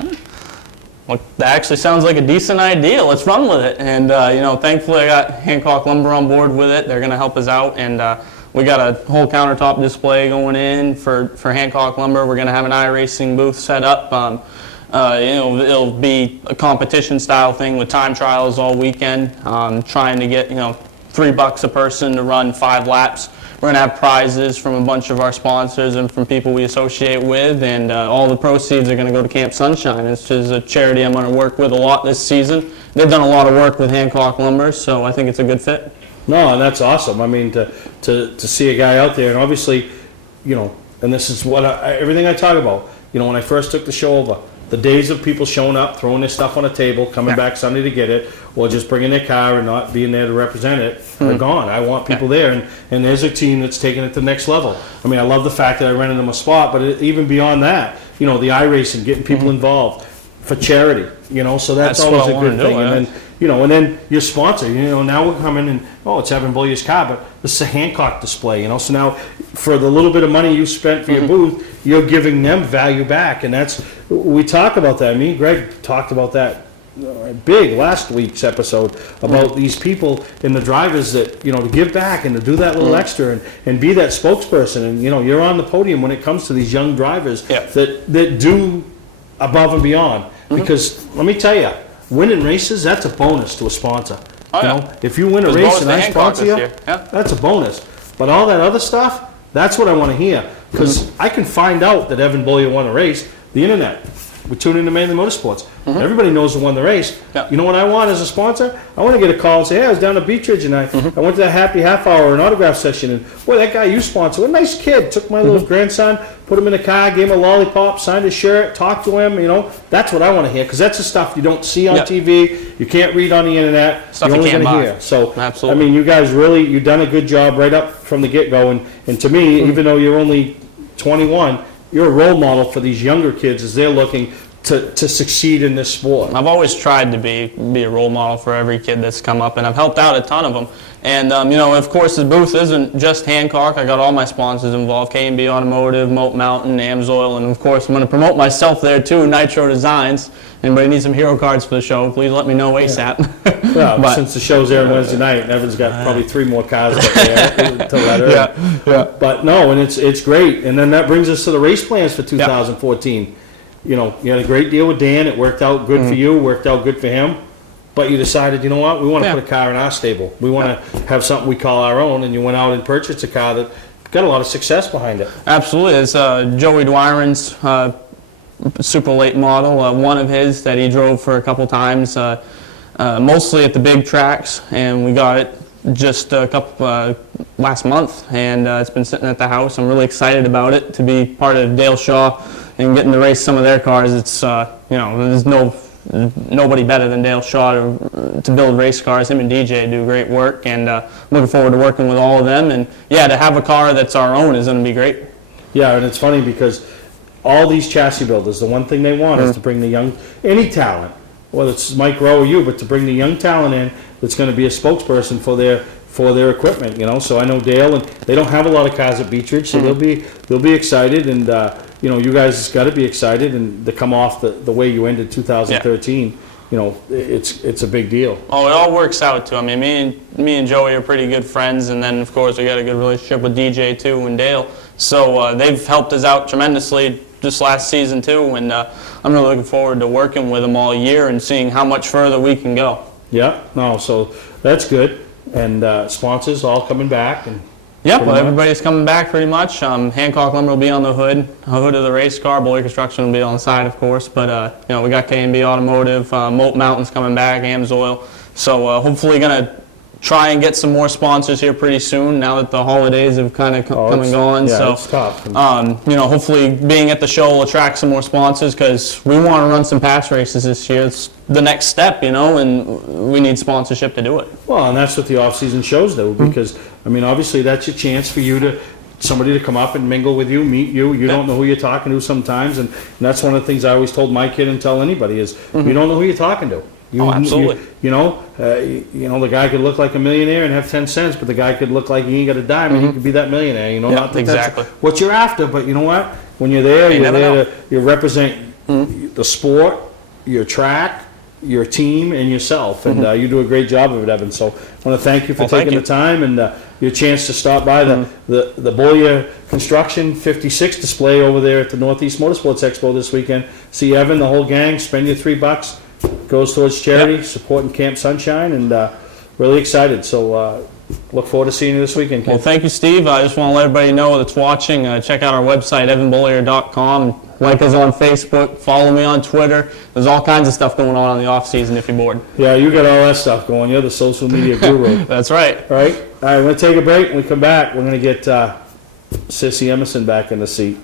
well, that actually sounds like a decent idea. Let's run with it. And, thankfully I got Hancock Lumber on board with it. They're going to help us out. And we got a whole countertop display going in for Hancock Lumber. We're going to have an iRacing booth set up. It'll be a competition style thing with time trials all weekend. Trying to get, $3 a person to run 5 laps. We're going to have prizes from a bunch of our sponsors and from people we associate with, and all the proceeds are going to go to Camp Sunshine. This is a charity I'm going to work with a lot this season. They've done a lot of work with Hancock Lumber, so I think it's a good fit. No, and that's awesome. I mean, to see a guy out there, and obviously, and this is what everything I talk about. When I first took the show over, the days of people showing up, throwing their stuff on a table, coming back Sunday to get it, or just bringing their car and not being there to represent it, are gone. I want people there, and there's a team that's taking it to the next level. I mean, I love the fact that I rented them a spot, but even beyond that, the iRacing, getting people involved for charity, so that's always a good thing. And then, and then your sponsor, now we're coming and, it's Evan Boyer's car, but this is a Hancock display, so now for the little bit of money you spent for your booth, you're giving them value back, and we talk about that. Me and Greg talked about that big last week's episode about these people and the drivers that, to give back and to do that little extra and be that spokesperson, and, you're on the podium when it comes to these young drivers that do above and beyond, because let me tell you, winning races, that's a bonus to a sponsor. If you win a race and I sponsor you, that's a bonus. But all that other stuff, that's what I want to hear, because I can find out that Evan Boyer won a race. The internet, we tune into Mainly Motorsports. Everybody knows who won the race. You know what I want as a sponsor? I want to get a call and say, hey, I was down at Beech Ridge and I went to that happy half hour and autograph session, and boy, that guy you sponsor, what a nice kid. Took my little grandson, put him in the car, gave him a lollipop, signed his shirt, talked to him. That's what I want to hear, because that's the stuff you don't see on TV, you can't read on the internet, stuff you're only you can't going to buy. hear. So, absolutely. I mean, you guys really, you've done a good job right up from the get-go, and to me, even though you're only 21, you're a role model for these younger kids as they're looking to succeed in this sport. I've always tried to be a role model for every kid that's come up, and I've helped out a ton of them. And, you know, of course, the booth isn't just Hancock. I got all my sponsors involved, K&B Automotive, Moat Mountain, AMSOIL, and, of course, I'm going to promote myself there, too, Nitro Designs. Anybody needs some hero cards for the show, please let me know ASAP. Well, since the show's there on Wednesday night, Evan's got probably 3 more cars up there to let her. Yeah. But no, and it's great. And then that brings us to the race plans for 2014. You know, you had a great deal with Dan. It worked out good for you, worked out good for him. But you decided, you know what, we want to put a car in our stable. We want to have something we call our own, and you went out and purchased a car that got a lot of success behind it. Absolutely. It's Joey Dwyran's super late model, one of his that he drove for a couple times, mostly at the big tracks, and we got it just a couple last month, and it's been sitting at the house. I'm really excited about it, to be part of Dale Shaw and getting to race some of their cars. It's you know, there's nobody better than Dale Shaw to build race cars. Him and DJ do great work, and looking forward to working with all of them. And yeah, to have a car that's our own is going to be great. Yeah, and it's funny because all these chassis builders, the one thing they want is to bring the young, any talent, whether it's Mike Rowe or you, but to bring the young talent in that's going to be a spokesperson for their equipment. You know, so I know Dale, and they don't have a lot of cars at Beech Ridge, so they'll be excited, and you know, you guys got to be excited, and to come off the way you ended 2013. You know, it's a big deal. Oh, it all works out too. I mean, me and Joey are pretty good friends, and then of course we got a good relationship with DJ too and Dale. So they've helped us out tremendously this last season too, and I'm really looking forward to working with them all year and seeing how much further we can go. Yeah, no, so that's good, and sponsors all coming back, and. Yep, well, everybody's coming back pretty much. Hancock Lumber will be on the hood of the race car. Boyer Construction will be on the side, of course. But you know, we got K&B Automotive, Moat Mountain's coming back, AMSOIL. So hopefully going to try and get some more sponsors here pretty soon. Now that the holidays have kind of come and gone. Yeah, so it's tough. you know, hopefully being at the show will attract some more sponsors, because we want to run some pass races this year. It's the next step, you know, and we need sponsorship to do it. Well, and that's what the off-season shows do, because I mean, obviously that's your chance for you somebody to come up and mingle with you, meet you. You don't know who you're talking to sometimes, and that's one of the things I always told my kid and tell anybody is you don't know who you're talking to. Absolutely. You know, the guy could look like a millionaire and have 10 cents, but the guy could look like he ain't got a dime and he could be that millionaire. You know, not that exactly that's what you're after, but you know what? When you're there, you represent the sport, your track, your team, and yourself, and you do a great job of it, Evan. So I want to thank you for taking the time and your chance to stop by the Boyer Construction 56 display over there at the Northeast Motorsports Expo this weekend. See Evan, the whole gang, spend your $3, goes towards charity, supporting Camp Sunshine, and really excited. So look forward to seeing you this weekend, kid. Well, thank you, Steve. I just want to let everybody know that's watching, check out our website, evanbollier.com. Like us on Facebook, follow me on Twitter. There's all kinds of stuff going on in the off season if you're bored. Yeah, you got all that stuff going. You're the social media guru. That's right. All right. All right, we're going to take a break. When we come back, we're going to get Sissy Emerson back in the seat.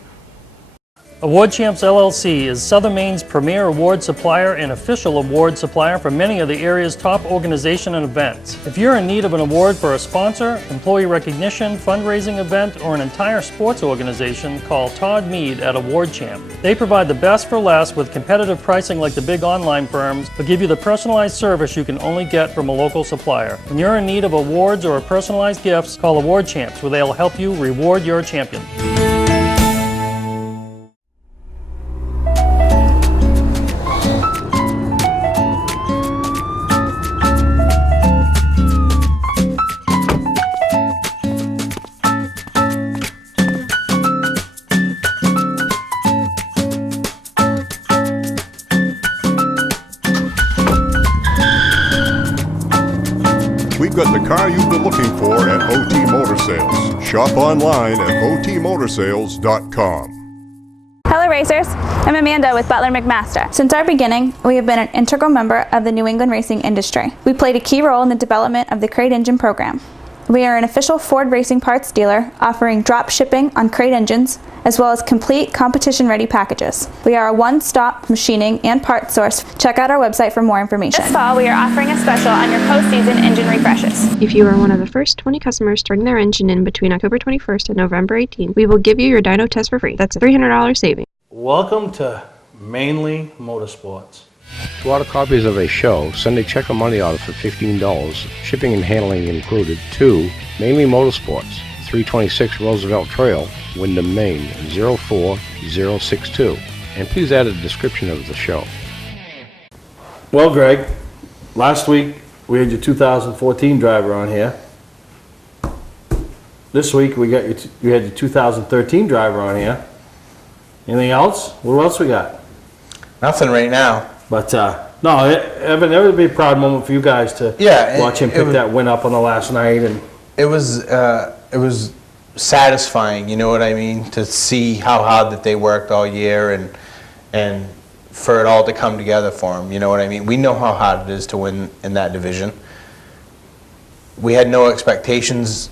Award Champs LLC is Southern Maine's premier award supplier and official award supplier for many of the area's top organizations and events. If you're in need of an award for a sponsor, employee recognition, fundraising event, or an entire sports organization, call Todd Mead at Award Champ. They provide the best for less with competitive pricing like the big online firms, but give you the personalized service you can only get from a local supplier. When you're in need of awards or personalized gifts, call Award Champs, where they'll help you reward your champion. We've got the car you've been looking for at OT Motor Sales. Shop online at otmotorsales.com. Hello racers, I'm Amanda with Butler McMaster. Since our beginning, we have been an integral member of the New England racing industry. We played a key role in the development of the crate engine program. We are an official Ford Racing Parts dealer offering drop shipping on crate engines, as well as complete competition-ready packages. We are a one-stop machining and parts source. Check out our website for more information. This fall, we are offering a special on your postseason engine refreshes. If you are one of the first 20 customers turning their engine in between October 21st and November 18th, we will give you your dyno test for free. That's a $300 saving. Welcome to Mainly Motorsports. To order copies of a show, send a check or money order for $15, shipping and handling included, to Mainly Motorsports, 326 Roosevelt Trail, Windham, Maine, 04062. And please add a description of the show. Well, Greg, last week we had your 2014 driver on here. This week we got you had your 2013 driver on here. Anything else? What else we got? Nothing right now. But no, Evan, that would be a proud moment for you guys to watch him pick that win up on the last night, and it was satisfying. You know what I mean? To see how hard that they worked all year, and for it all to come together for them. You know what I mean? We know how hard it is to win in that division. We had no expectations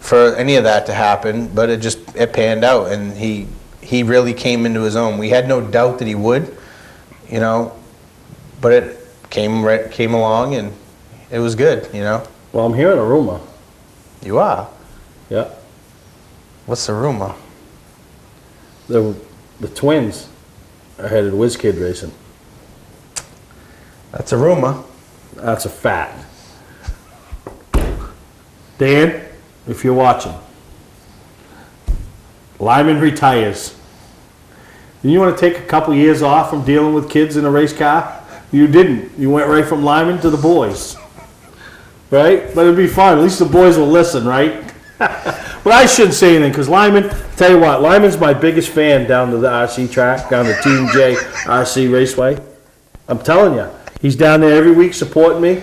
for any of that to happen, but it panned out, and he really came into his own. We had no doubt that he would, you know. But it came along, and it was good, you know. Well, I'm hearing a rumor. You are? Yeah. What's the rumor? The twins are headed WizKid Racing. That's a rumor. That's a fact. Dan, if you're watching, Lyman retires. You want to take a couple years off from dealing with kids in a race car? You didn't. You went right from Lyman to the boys. Right? But it'd be fun. At least the boys will listen, right? But I shouldn't say anything, because Lyman, tell you what, Lyman's my biggest fan down to the RC track, down to Team J RC Raceway. I'm telling you. He's down there every week supporting me.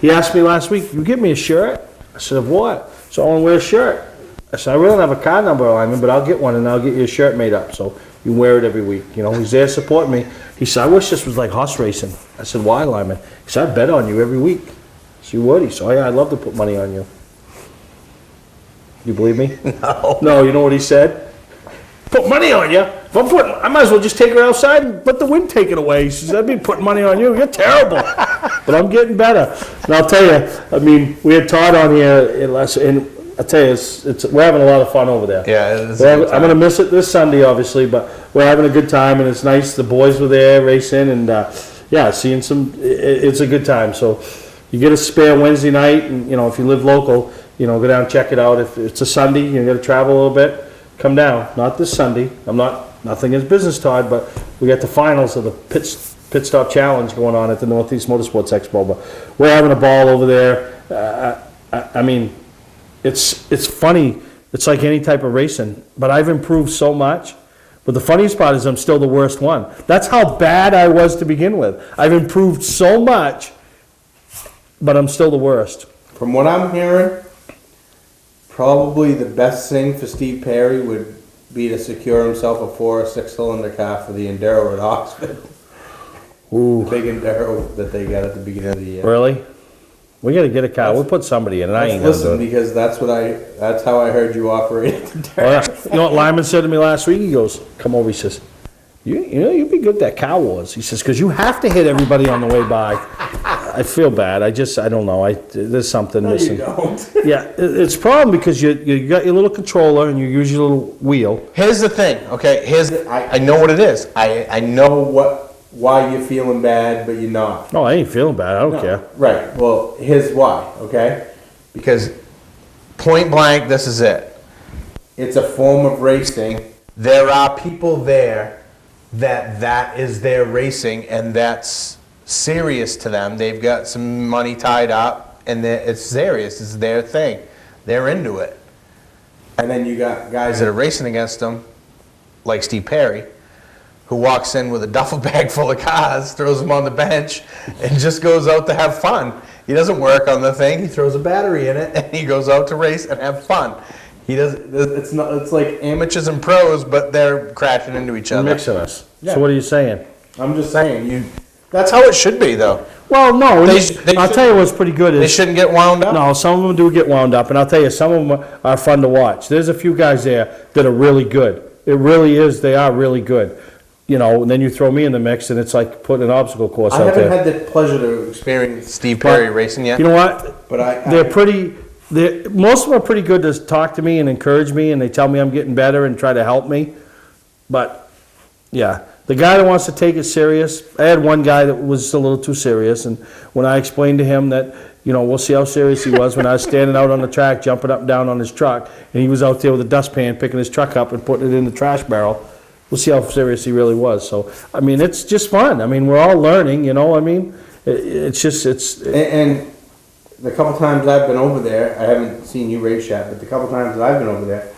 He asked me last week, you give me a shirt? I said, of what? So I want to wear a shirt. I said, I really don't have a car number, Lyman, but I'll get one, and I'll get you a shirt made up. So you wear it every week. You know, he's there supporting me. He said, I wish this was like horse racing. I said, why, Lyman? He said, I bet on you every week. So you would? He said, oh yeah, I'd love to put money on you. You believe me? No. No, you know what he said? Put money on you? I might as well just take her outside and let the wind take it away. He says, I'd be putting money on you. You're terrible. But I'm getting better. And I'll tell you, I mean, we had Todd on here, and I'll tell you, we're having a lot of fun over there. Yeah, it is. I'm going to miss it this Sunday, obviously, but we're having a good time, and it's nice. The boys were there racing, and seeing it's a good time. So you get a spare Wednesday night, and if you live local, go down and check it out. If it's a Sunday, you got to travel a little bit, come down. Not this Sunday. Nothing against business, Todd, but we got the finals of the Pit Stop Challenge going on at the Northeast Motorsports Expo. But we're having a ball over there. I mean, it's funny. It's like any type of racing, but I've improved so much. But the funniest part is I'm still the worst one. That's how bad I was to begin with. I've improved so much, but I'm still the worst. From what I'm hearing, probably the best thing for Steve Perry would be to secure himself a 4- or 6-cylinder car for the Enduro at Oxford. Ooh. The big Enduro that they got at the beginning of the year. Really? We got to get a car. We'll put somebody in, and I ain't gonna do it. Because that's how I heard you operate the dirt. Oh, yeah. You know what Lyman said to me last week? He goes, come over, he says, you'd be good at that Car Wars. He says, because you have to hit everybody on the way by. I feel bad. I don't know. There's something missing. You don't. Yeah, it's a problem because you got your little controller and you use your little wheel. Here's the thing, okay? I know what it is. I know why you're feeling bad, but you're not. No, I ain't feeling bad. I don't care. Right. Well, here's why, okay? Because point blank, this is it. It's a form of racing. There are people there that is their racing, and that's serious to them. They've got some money tied up, and it's serious. It's their thing. They're into it. And then you got guys that are racing against them, like Steve Perry, who walks in with a duffel bag full of cars, throws them on the bench, and just goes out to have fun. He doesn't work on the thing. He throws a battery in it, and he goes out to race and have fun. He does. It's like amateurs and pros, but they're crashing into each other. Mixing us. Yeah. So what are you saying? I'm just saying, That's how it should be, though. Well, no, They I'll tell you what's pretty good is... They shouldn't get wound up? No, some of them do get wound up, and I'll tell you, some of them are fun to watch. There's a few guys there that are really good. It really is, they are really good. You know, and then you throw me in the mix, and it's like putting an obstacle course I out there. haven't had the pleasure to experience Steve Perry racing yet. You know what? But most of them are pretty good to talk to me and encourage me, and they tell me I'm getting better and try to help me. But, yeah, the guy that wants to take it serious, I had one guy that was a little too serious, and when I explained to him that, you know, we'll see how serious he was when I was standing out on the track, jumping up and down on his truck, and he was out there with a dustpan, picking his truck up and putting it in the trash barrel. We'll see how serious he really was. So, I mean, it's just fun. I mean, we're all learning, you know, I mean, it's just, And the couple times I've been over there, I haven't seen you race yet, but the couple times that I've been over there,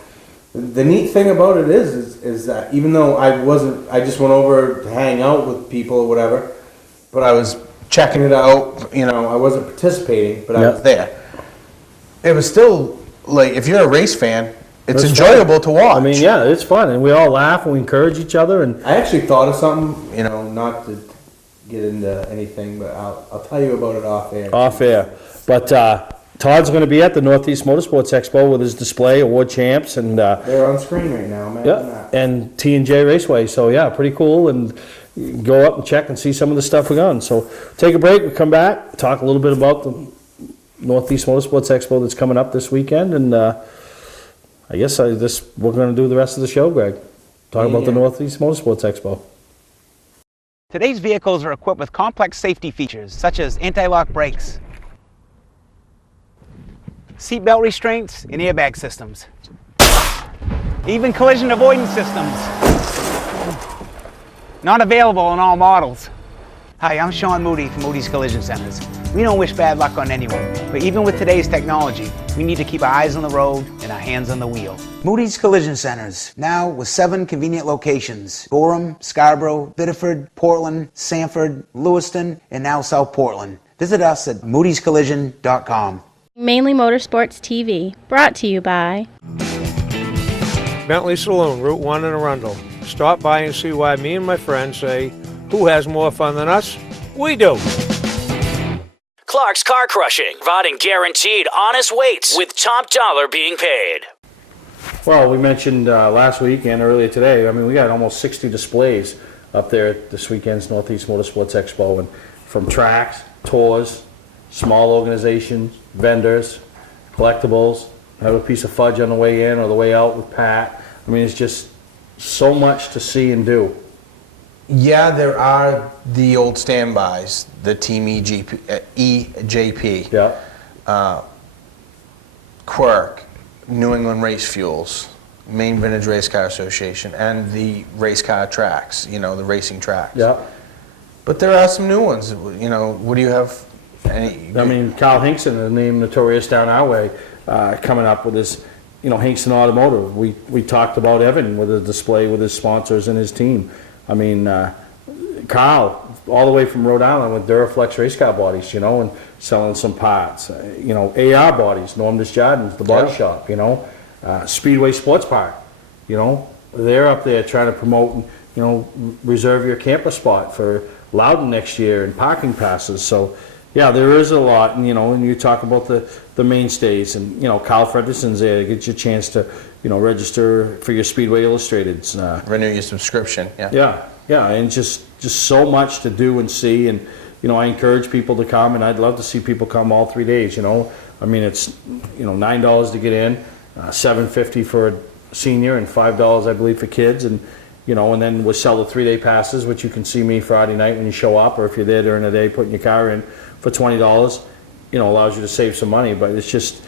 the neat thing about it is that even though I just went over to hang out with people or whatever, but I was checking it out, you know, I wasn't participating, but I was there. It was still, like, if you're a race fan, it's enjoyable to watch. I mean, yeah, it's fun, and we all laugh and we encourage each other. And I actually thought of something, you know, not to get into anything, but I'll tell you about it off air. Off air. But Todd's going to be at the Northeast Motorsports Expo with his display, award champs, and they're on screen right now. Imagine that. And T&J Raceway. So yeah, pretty cool. And you can go up and check and see some of the stuff we've done. So take a break. We come back, talk a little bit about the Northeast Motorsports Expo that's coming up this weekend, and I guess we're going to do the rest of the show, Greg. Talk about the Northeast Motorsports Expo. Today's vehicles are equipped with complex safety features such as anti-lock brakes, seatbelt restraints, and airbag systems. Even collision avoidance systems. Not available in all models. Hi, I'm Sean Moody from Moody's Collision Centers. We don't wish bad luck on anyone, but even with today's technology, we need to keep our eyes on the road and our hands on the wheel. Moody's Collision Centers, now with 7 convenient locations: Gorham, Scarborough, Biddeford, Portland, Sanford, Lewiston, and now South Portland. Visit us at moodyscollision.com. Mainly Motorsports TV, brought to you by Bentley Saloon, Route 1 in Arundel. Stop by and see why me and my friends say, who has more fun than us? We do. Clark's Car Crushing, providing guaranteed honest weights with top dollar being paid. Well, we mentioned last week and earlier today, I mean, we got almost 60 displays up there at this weekend's Northeast Motorsports Expo, and from tracks, tours, small organizations, vendors, collectibles. I have a piece of fudge on the way in or the way out with Pat. I mean, it's just so much to see and do. Yeah, there are the old standbys, the Team EJP, Quirk, New England Race Fuels, Maine Vintage Race Car Association, and the race car tracks, you know, the racing tracks. Yeah. But there are some new ones. You know, what do you have? I mean, Kyle Hinkson, the name notorious down our way, coming up with his, you know, Hinkson Automotive. We talked about Evan with a display with his sponsors and his team. I mean, Kyle, all the way from Rhode Island with Duraflex race car bodies, you know, and selling some parts. You know, AR bodies, Norm Desjardins, the body shop, you know. Speedway Sports Park, you know. They're up there trying to promote, you know, reserve your camper spot for Loudon next year and parking passes. So, yeah, there is a lot, and, you know, and you talk about the mainstays, and, you know, Kyle Fredrickson's there to get you a chance to, you know, register for your Speedway Illustrateds. Renew your subscription, Yeah, and just so much to do and see, and, you know, I encourage people to come, and I'd love to see people come all 3 days, you know. I mean, it's, you know, $9 to get in, $7.50 for a senior, and $5, I believe, for kids, and, you know, and then we'll sell the 3-day passes, which you can see me Friday night when you show up, or if you're there during the day putting your car in for $20, you know, allows you to save some money. But it's just,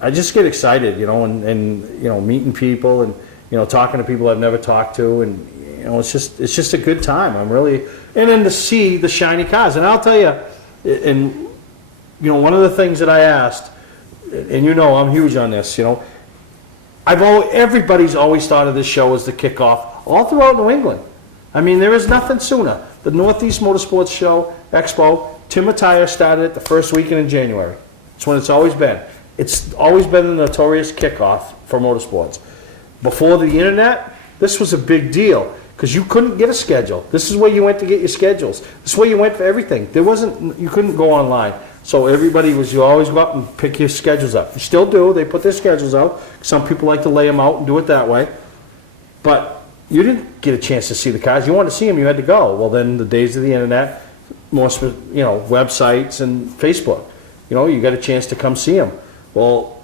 I just get excited, you know, and you know, meeting people and, you know, talking to people I've never talked to, and, you know, it's just a good time. I'm really, and then to see the shiny cars. And I'll tell you, and, you know, one of the things that I asked, and you know I'm huge on this, you know, everybody's always thought of this show as the kickoff all throughout New England. I mean, there is nothing sooner. The Northeast Motorsports Show, Expo, Tim Attire started it the first weekend in January. It's when it's always been. It's always been the notorious kickoff for motorsports. Before the internet, this was a big deal because you couldn't get a schedule. This is where you went to get your schedules. This is where you went for everything. You couldn't go online. So you always go up and pick your schedules up. You still do. They put their schedules out. Some people like to lay them out and do it that way. But you didn't get a chance to see the cars. You wanted to see them, you had to go. Well, then the days of the internet, more websites and Facebook, you got a chance to come see them. Well,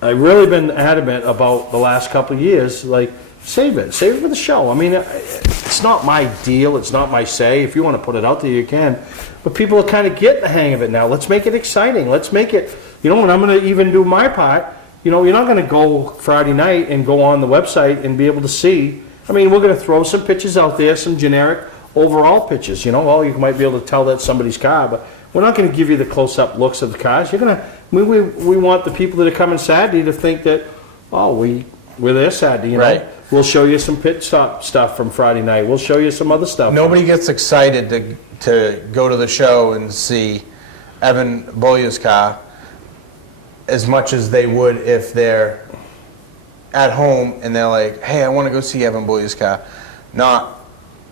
I've really been adamant about the last couple of years, like, save it for the show. I mean, it's not my deal, it's not my say. If you want to put it out there, you can. But people are kind of getting the hang of it now. Let's make it exciting. Let's make it, and I'm going to even do my part. You're not going to go Friday night and go on the website and be able to see. I mean, we're going to throw some pictures out there, some generic overall pictures. You might be able to tell that's somebody's car, but we're not going to give you the close-up looks of the cars. We want the people that are coming Saturday to think that, we're there Saturday, Right. We'll show you some pit stop stuff from Friday night. We'll show you some other stuff. Nobody gets excited to go to the show and see Evan Bolyar's car as much as they would if they're at home and they're like, hey, I want to go see Evan Bolyar's car. Not,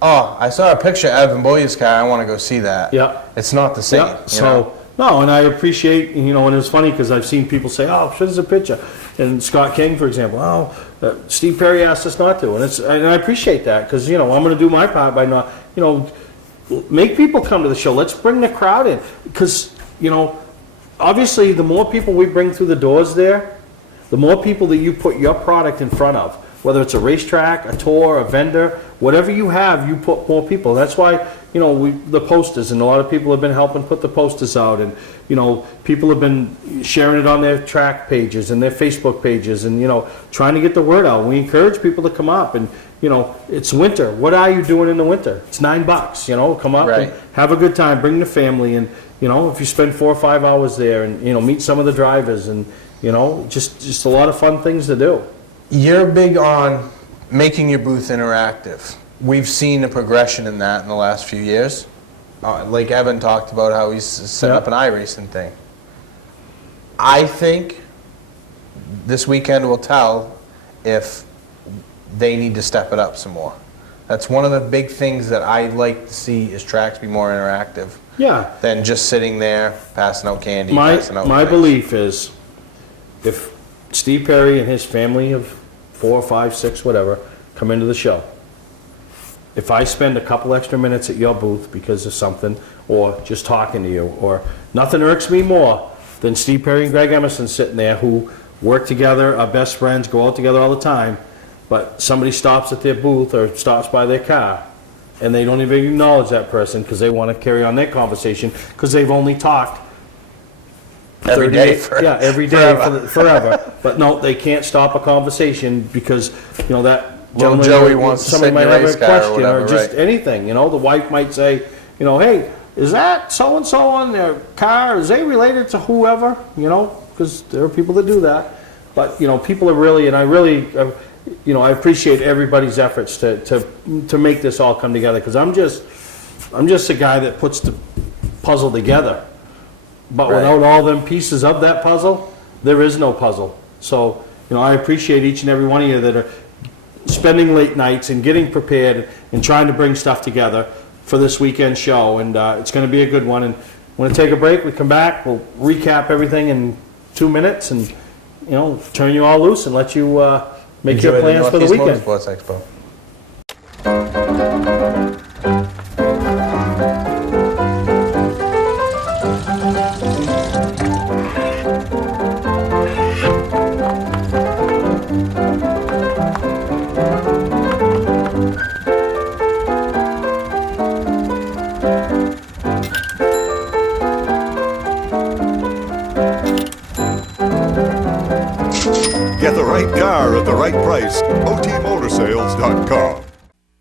I saw a picture of Evan Bolyar's car, I want to go see that. Yeah. It's not the same. Yeah. No, and I appreciate, and it's funny because I've seen people say, there's a picture. And Scott King, for example, Steve Perry asked us not to. And I appreciate that because, I'm going to do my part by not, make people come to the show. Let's bring the crowd in because, obviously the more people we bring through the doors there, the more people that you put your product in front of, whether it's a racetrack, a tour, a vendor, whatever you have, you put more people. That's why, the posters, and a lot of people have been helping put the posters out, and, people have been sharing it on their track pages and their Facebook pages and, trying to get the word out. We encourage people to come up and, it's winter. What are you doing in the winter? It's $9, come up and have a good time, bring the family, and, if you spend 4 or 5 hours there and, meet some of the drivers and, just a lot of fun things to do. You're big on making your booth interactive. We've seen a progression in that in the last few years. Like Evan talked about how he's set up an iRacing thing. I think this weekend will tell if they need to step it up some more. That's one of the big things that I like to see is tracks be more interactive. Yeah. Than just sitting there passing out candy. My drinks. belief is if Steve Perry and his family of 4, 5, 6, whatever, come into the show, if I spend a couple extra minutes at your booth because of something, or just talking to you, or nothing irks me more than Steve Perry and Greg Emerson sitting there who work together, are best friends, go out together all the time, but somebody stops at their booth or stops by their car, and they don't even acknowledge that person because they want to carry on their conversation because they've only talked every day forever. But no, they can't stop a conversation because that Little Joey wants to sit in might your have race a car question or whatever, just anything. The wife might say, hey, is that so and so on their car? Is they related to whoever? Because there are people that do that. But people are really, and I really, I appreciate everybody's efforts to make this all come together because I'm just a guy that puts the puzzle together. But without all them pieces of that puzzle, there is no puzzle. So, I appreciate each and every one of you that are spending late nights and getting prepared and trying to bring stuff together for this weekend show. And it's going to be a good one. And we're going to take a break. We come back. We'll recap everything in 2 minutes and, turn you all loose and let you make Enjoy your plans for the weekend. Motorsports Expo. Get the right car at the right price. OTMotorsales.com.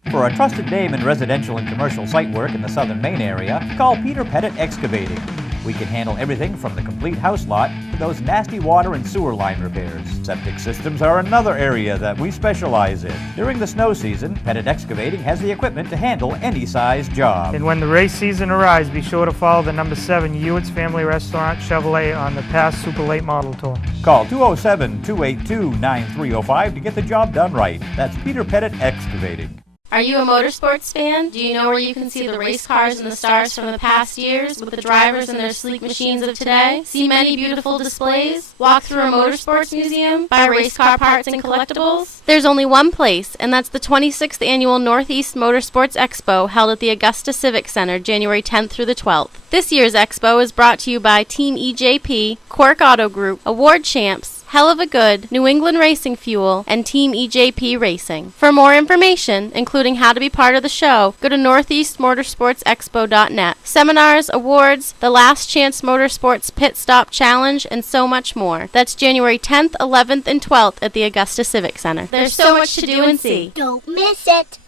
For a trusted name in residential and commercial site work in the southern Maine area, call Peter Pettit Excavating. We can handle everything from the complete house lot to those nasty water and sewer line repairs. Septic systems are another area that we specialize in. During the snow season, Pettit Excavating has the equipment to handle any size job. And when the race season arrives, be sure to follow the number 7 Ewart's Family Restaurant Chevrolet on the past Super Late Model Tour. Call 207-282-9305 to get the job done right. That's Peter Pettit Excavating. Are you a motorsports fan? Do you know where you can see the race cars and the stars from the past years with the drivers and their sleek machines of today? See many beautiful displays? Walk through a motorsports museum? Buy race car parts and collectibles? There's only one place, and that's the 26th Annual Northeast Motorsports Expo held at the Augusta Civic Center January 10th through the 12th. This year's expo is brought to you by Team EJP, Quirk Auto Group, Award Champs, Hell of a Good, New England Racing Fuel, and Team EJP Racing. For more information, including how to be part of the show, go to northeastmotorsportsexpo.net. Seminars, awards, the Last Chance Motorsports Pit Stop Challenge, and so much more. That's January 10th, 11th, and 12th at the Augusta Civic Center. There's so much to do and see. Don't miss it.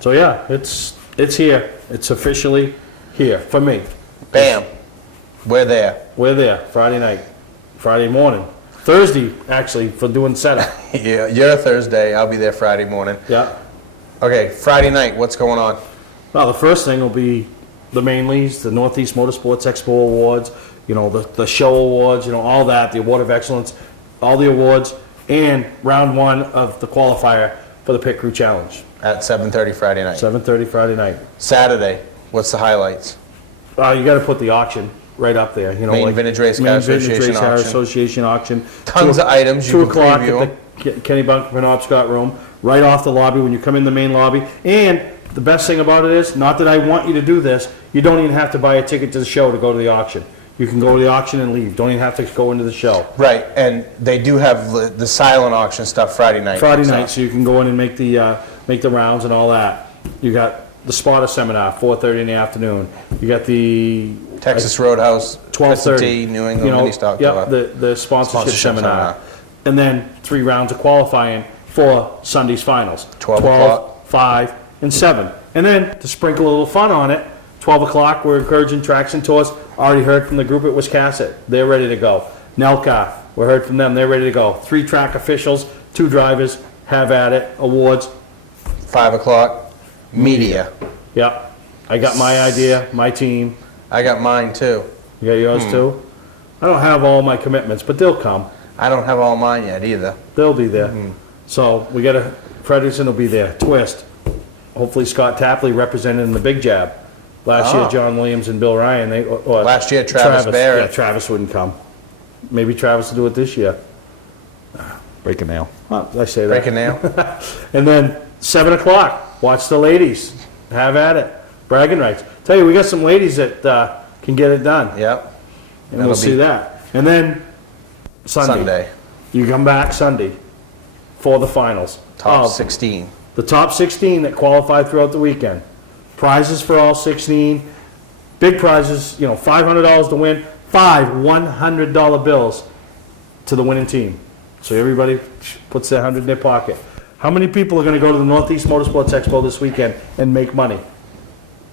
So yeah, it's here. It's officially here for me. Bam. We're there. We're there. Friday night. Friday morning. Thursday, actually, for doing setup. Yeah, you're Thursday. I'll be there Friday morning. Yeah. Okay, Friday night, what's going on? Well, the first thing will be the Mainleys, the Northeast Motorsports Expo Awards, you know, the show awards, you know, all that, the Award of Excellence, all the awards, and round one of the qualifier for the Pit Crew Challenge. At 7:30 Friday night. 7:30 Friday night. Saturday, what's the highlights? You got to put the auction right up there. You know, Maine like Vintage Race Car Association auction. Tons of items. You 2 can o'clock preview at the Kenny Bunker Penobscot Room, right off the lobby when you come in the main lobby. And the best thing about it is, not that I want you to do this, you don't even have to buy a ticket to the show to go to the auction. You can go to the auction and leave. Don't even have to go into the show. Right, and they do have the silent auction stuff Friday night. Friday night, so you can go in and make the rounds and all that. You got the spotter seminar, 4:30 in the afternoon. You got the Texas Roadhouse, 12:30. New England Mini Stock. Yep, the sponsorship seminar. And then 3 rounds of qualifying for Sunday's finals. 12 o'clock. 5, and 7. And then to sprinkle a little fun on it, 12 o'clock, we're encouraging Traction Tours. Already heard from the group at Wiscasset. They're ready to go. Nelcar, we heard from them. They're ready to go. 3 track officials, 2 drivers, have at it, awards. 5 o'clock, media. Yep. I got my idea, my team. I got mine too. You got yours too? I don't have all my commitments, but they'll come. I don't have all mine yet either. They'll be there. So we got Fredrickson will be there. Twist. Hopefully Scott Tapley represented in the Big Jab. Last year, John Williams and Bill Ryan. Last year, Travis Barrett. Yeah, Travis wouldn't come. Maybe Travis will do it this year. Break a nail. Well, I say that. Break a nail. And then 7 o'clock, watch the ladies. Have at it. Bragging rights. Tell you, we got some ladies that can get it done. Yep. And we'll see that. And then Sunday. You come back Sunday for the finals. Top 16. The top 16 that qualify throughout the weekend. Prizes for all 16. Big prizes, you know, $500 to win. 5 $100 bills to the winning team. So everybody puts their 100 in their pocket. How many people are going to go to the Northeast Motorsports Expo this weekend and make money?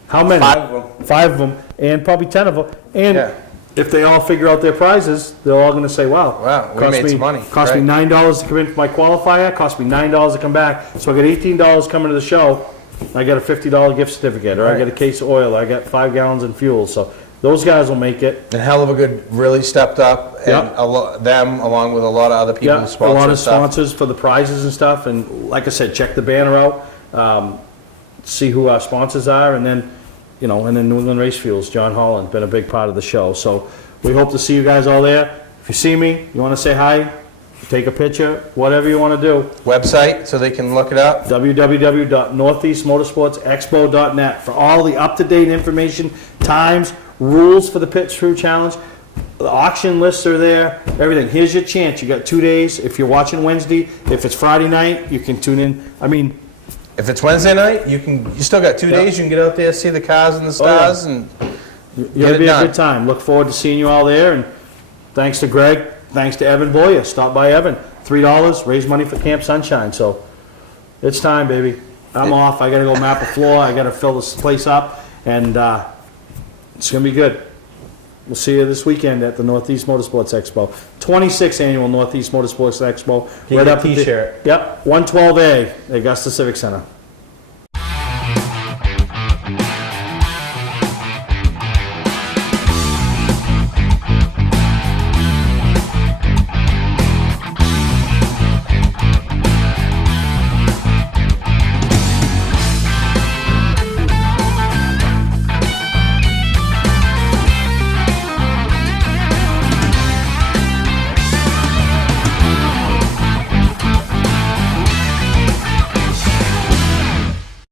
How many? 5 of them. 5 of them, and probably 10 of them. And if they all figure out their prizes, they're all going to say, wow, we made some money. Cost me $9 to come in for my qualifier, cost me $9 to come back. So I got $18 coming to the show. I got a $50 gift certificate, or I got a case of oil, I got 5 gallons in fuel. So those guys will make it. And Hell of a Good really stepped up, and them along with a lot of other people who sponsored a lot of stuff. sponsors for the prizes and stuff. And like I said, check the banner out, see who our sponsors are, and then, you know, and then New England Race Fuels, John Holland, been a big part of the show. So we hope to see you guys all there. If you see me, you want to say hi, take a picture, whatever you want to do. Website so they can look it up. www.northeastmotorsportsexpo.net for all the up-to-date information, times, rules for the Pit Crew Challenge. The auction lists are there, everything. Here's your chance. You got 2 days. If you're watching Wednesday, if it's Friday night, you can tune in. I mean, if it's Wednesday night, you still got 2 days. You can get out there, see the cars and the stars, and it'll be a good time. Look forward to seeing you all there. And thanks to Greg, thanks to Evan Boyer. Stop by Evan. $3, raise money for Camp Sunshine. So it's time, baby. I'm off. I got to go map a floor. I got to fill this place up, and it's gonna be good. We'll see you this weekend at the Northeast Motorsports Expo. 26th Annual Northeast Motorsports Expo. Get a t-shirt. Yep, 112A, Augusta Civic Center.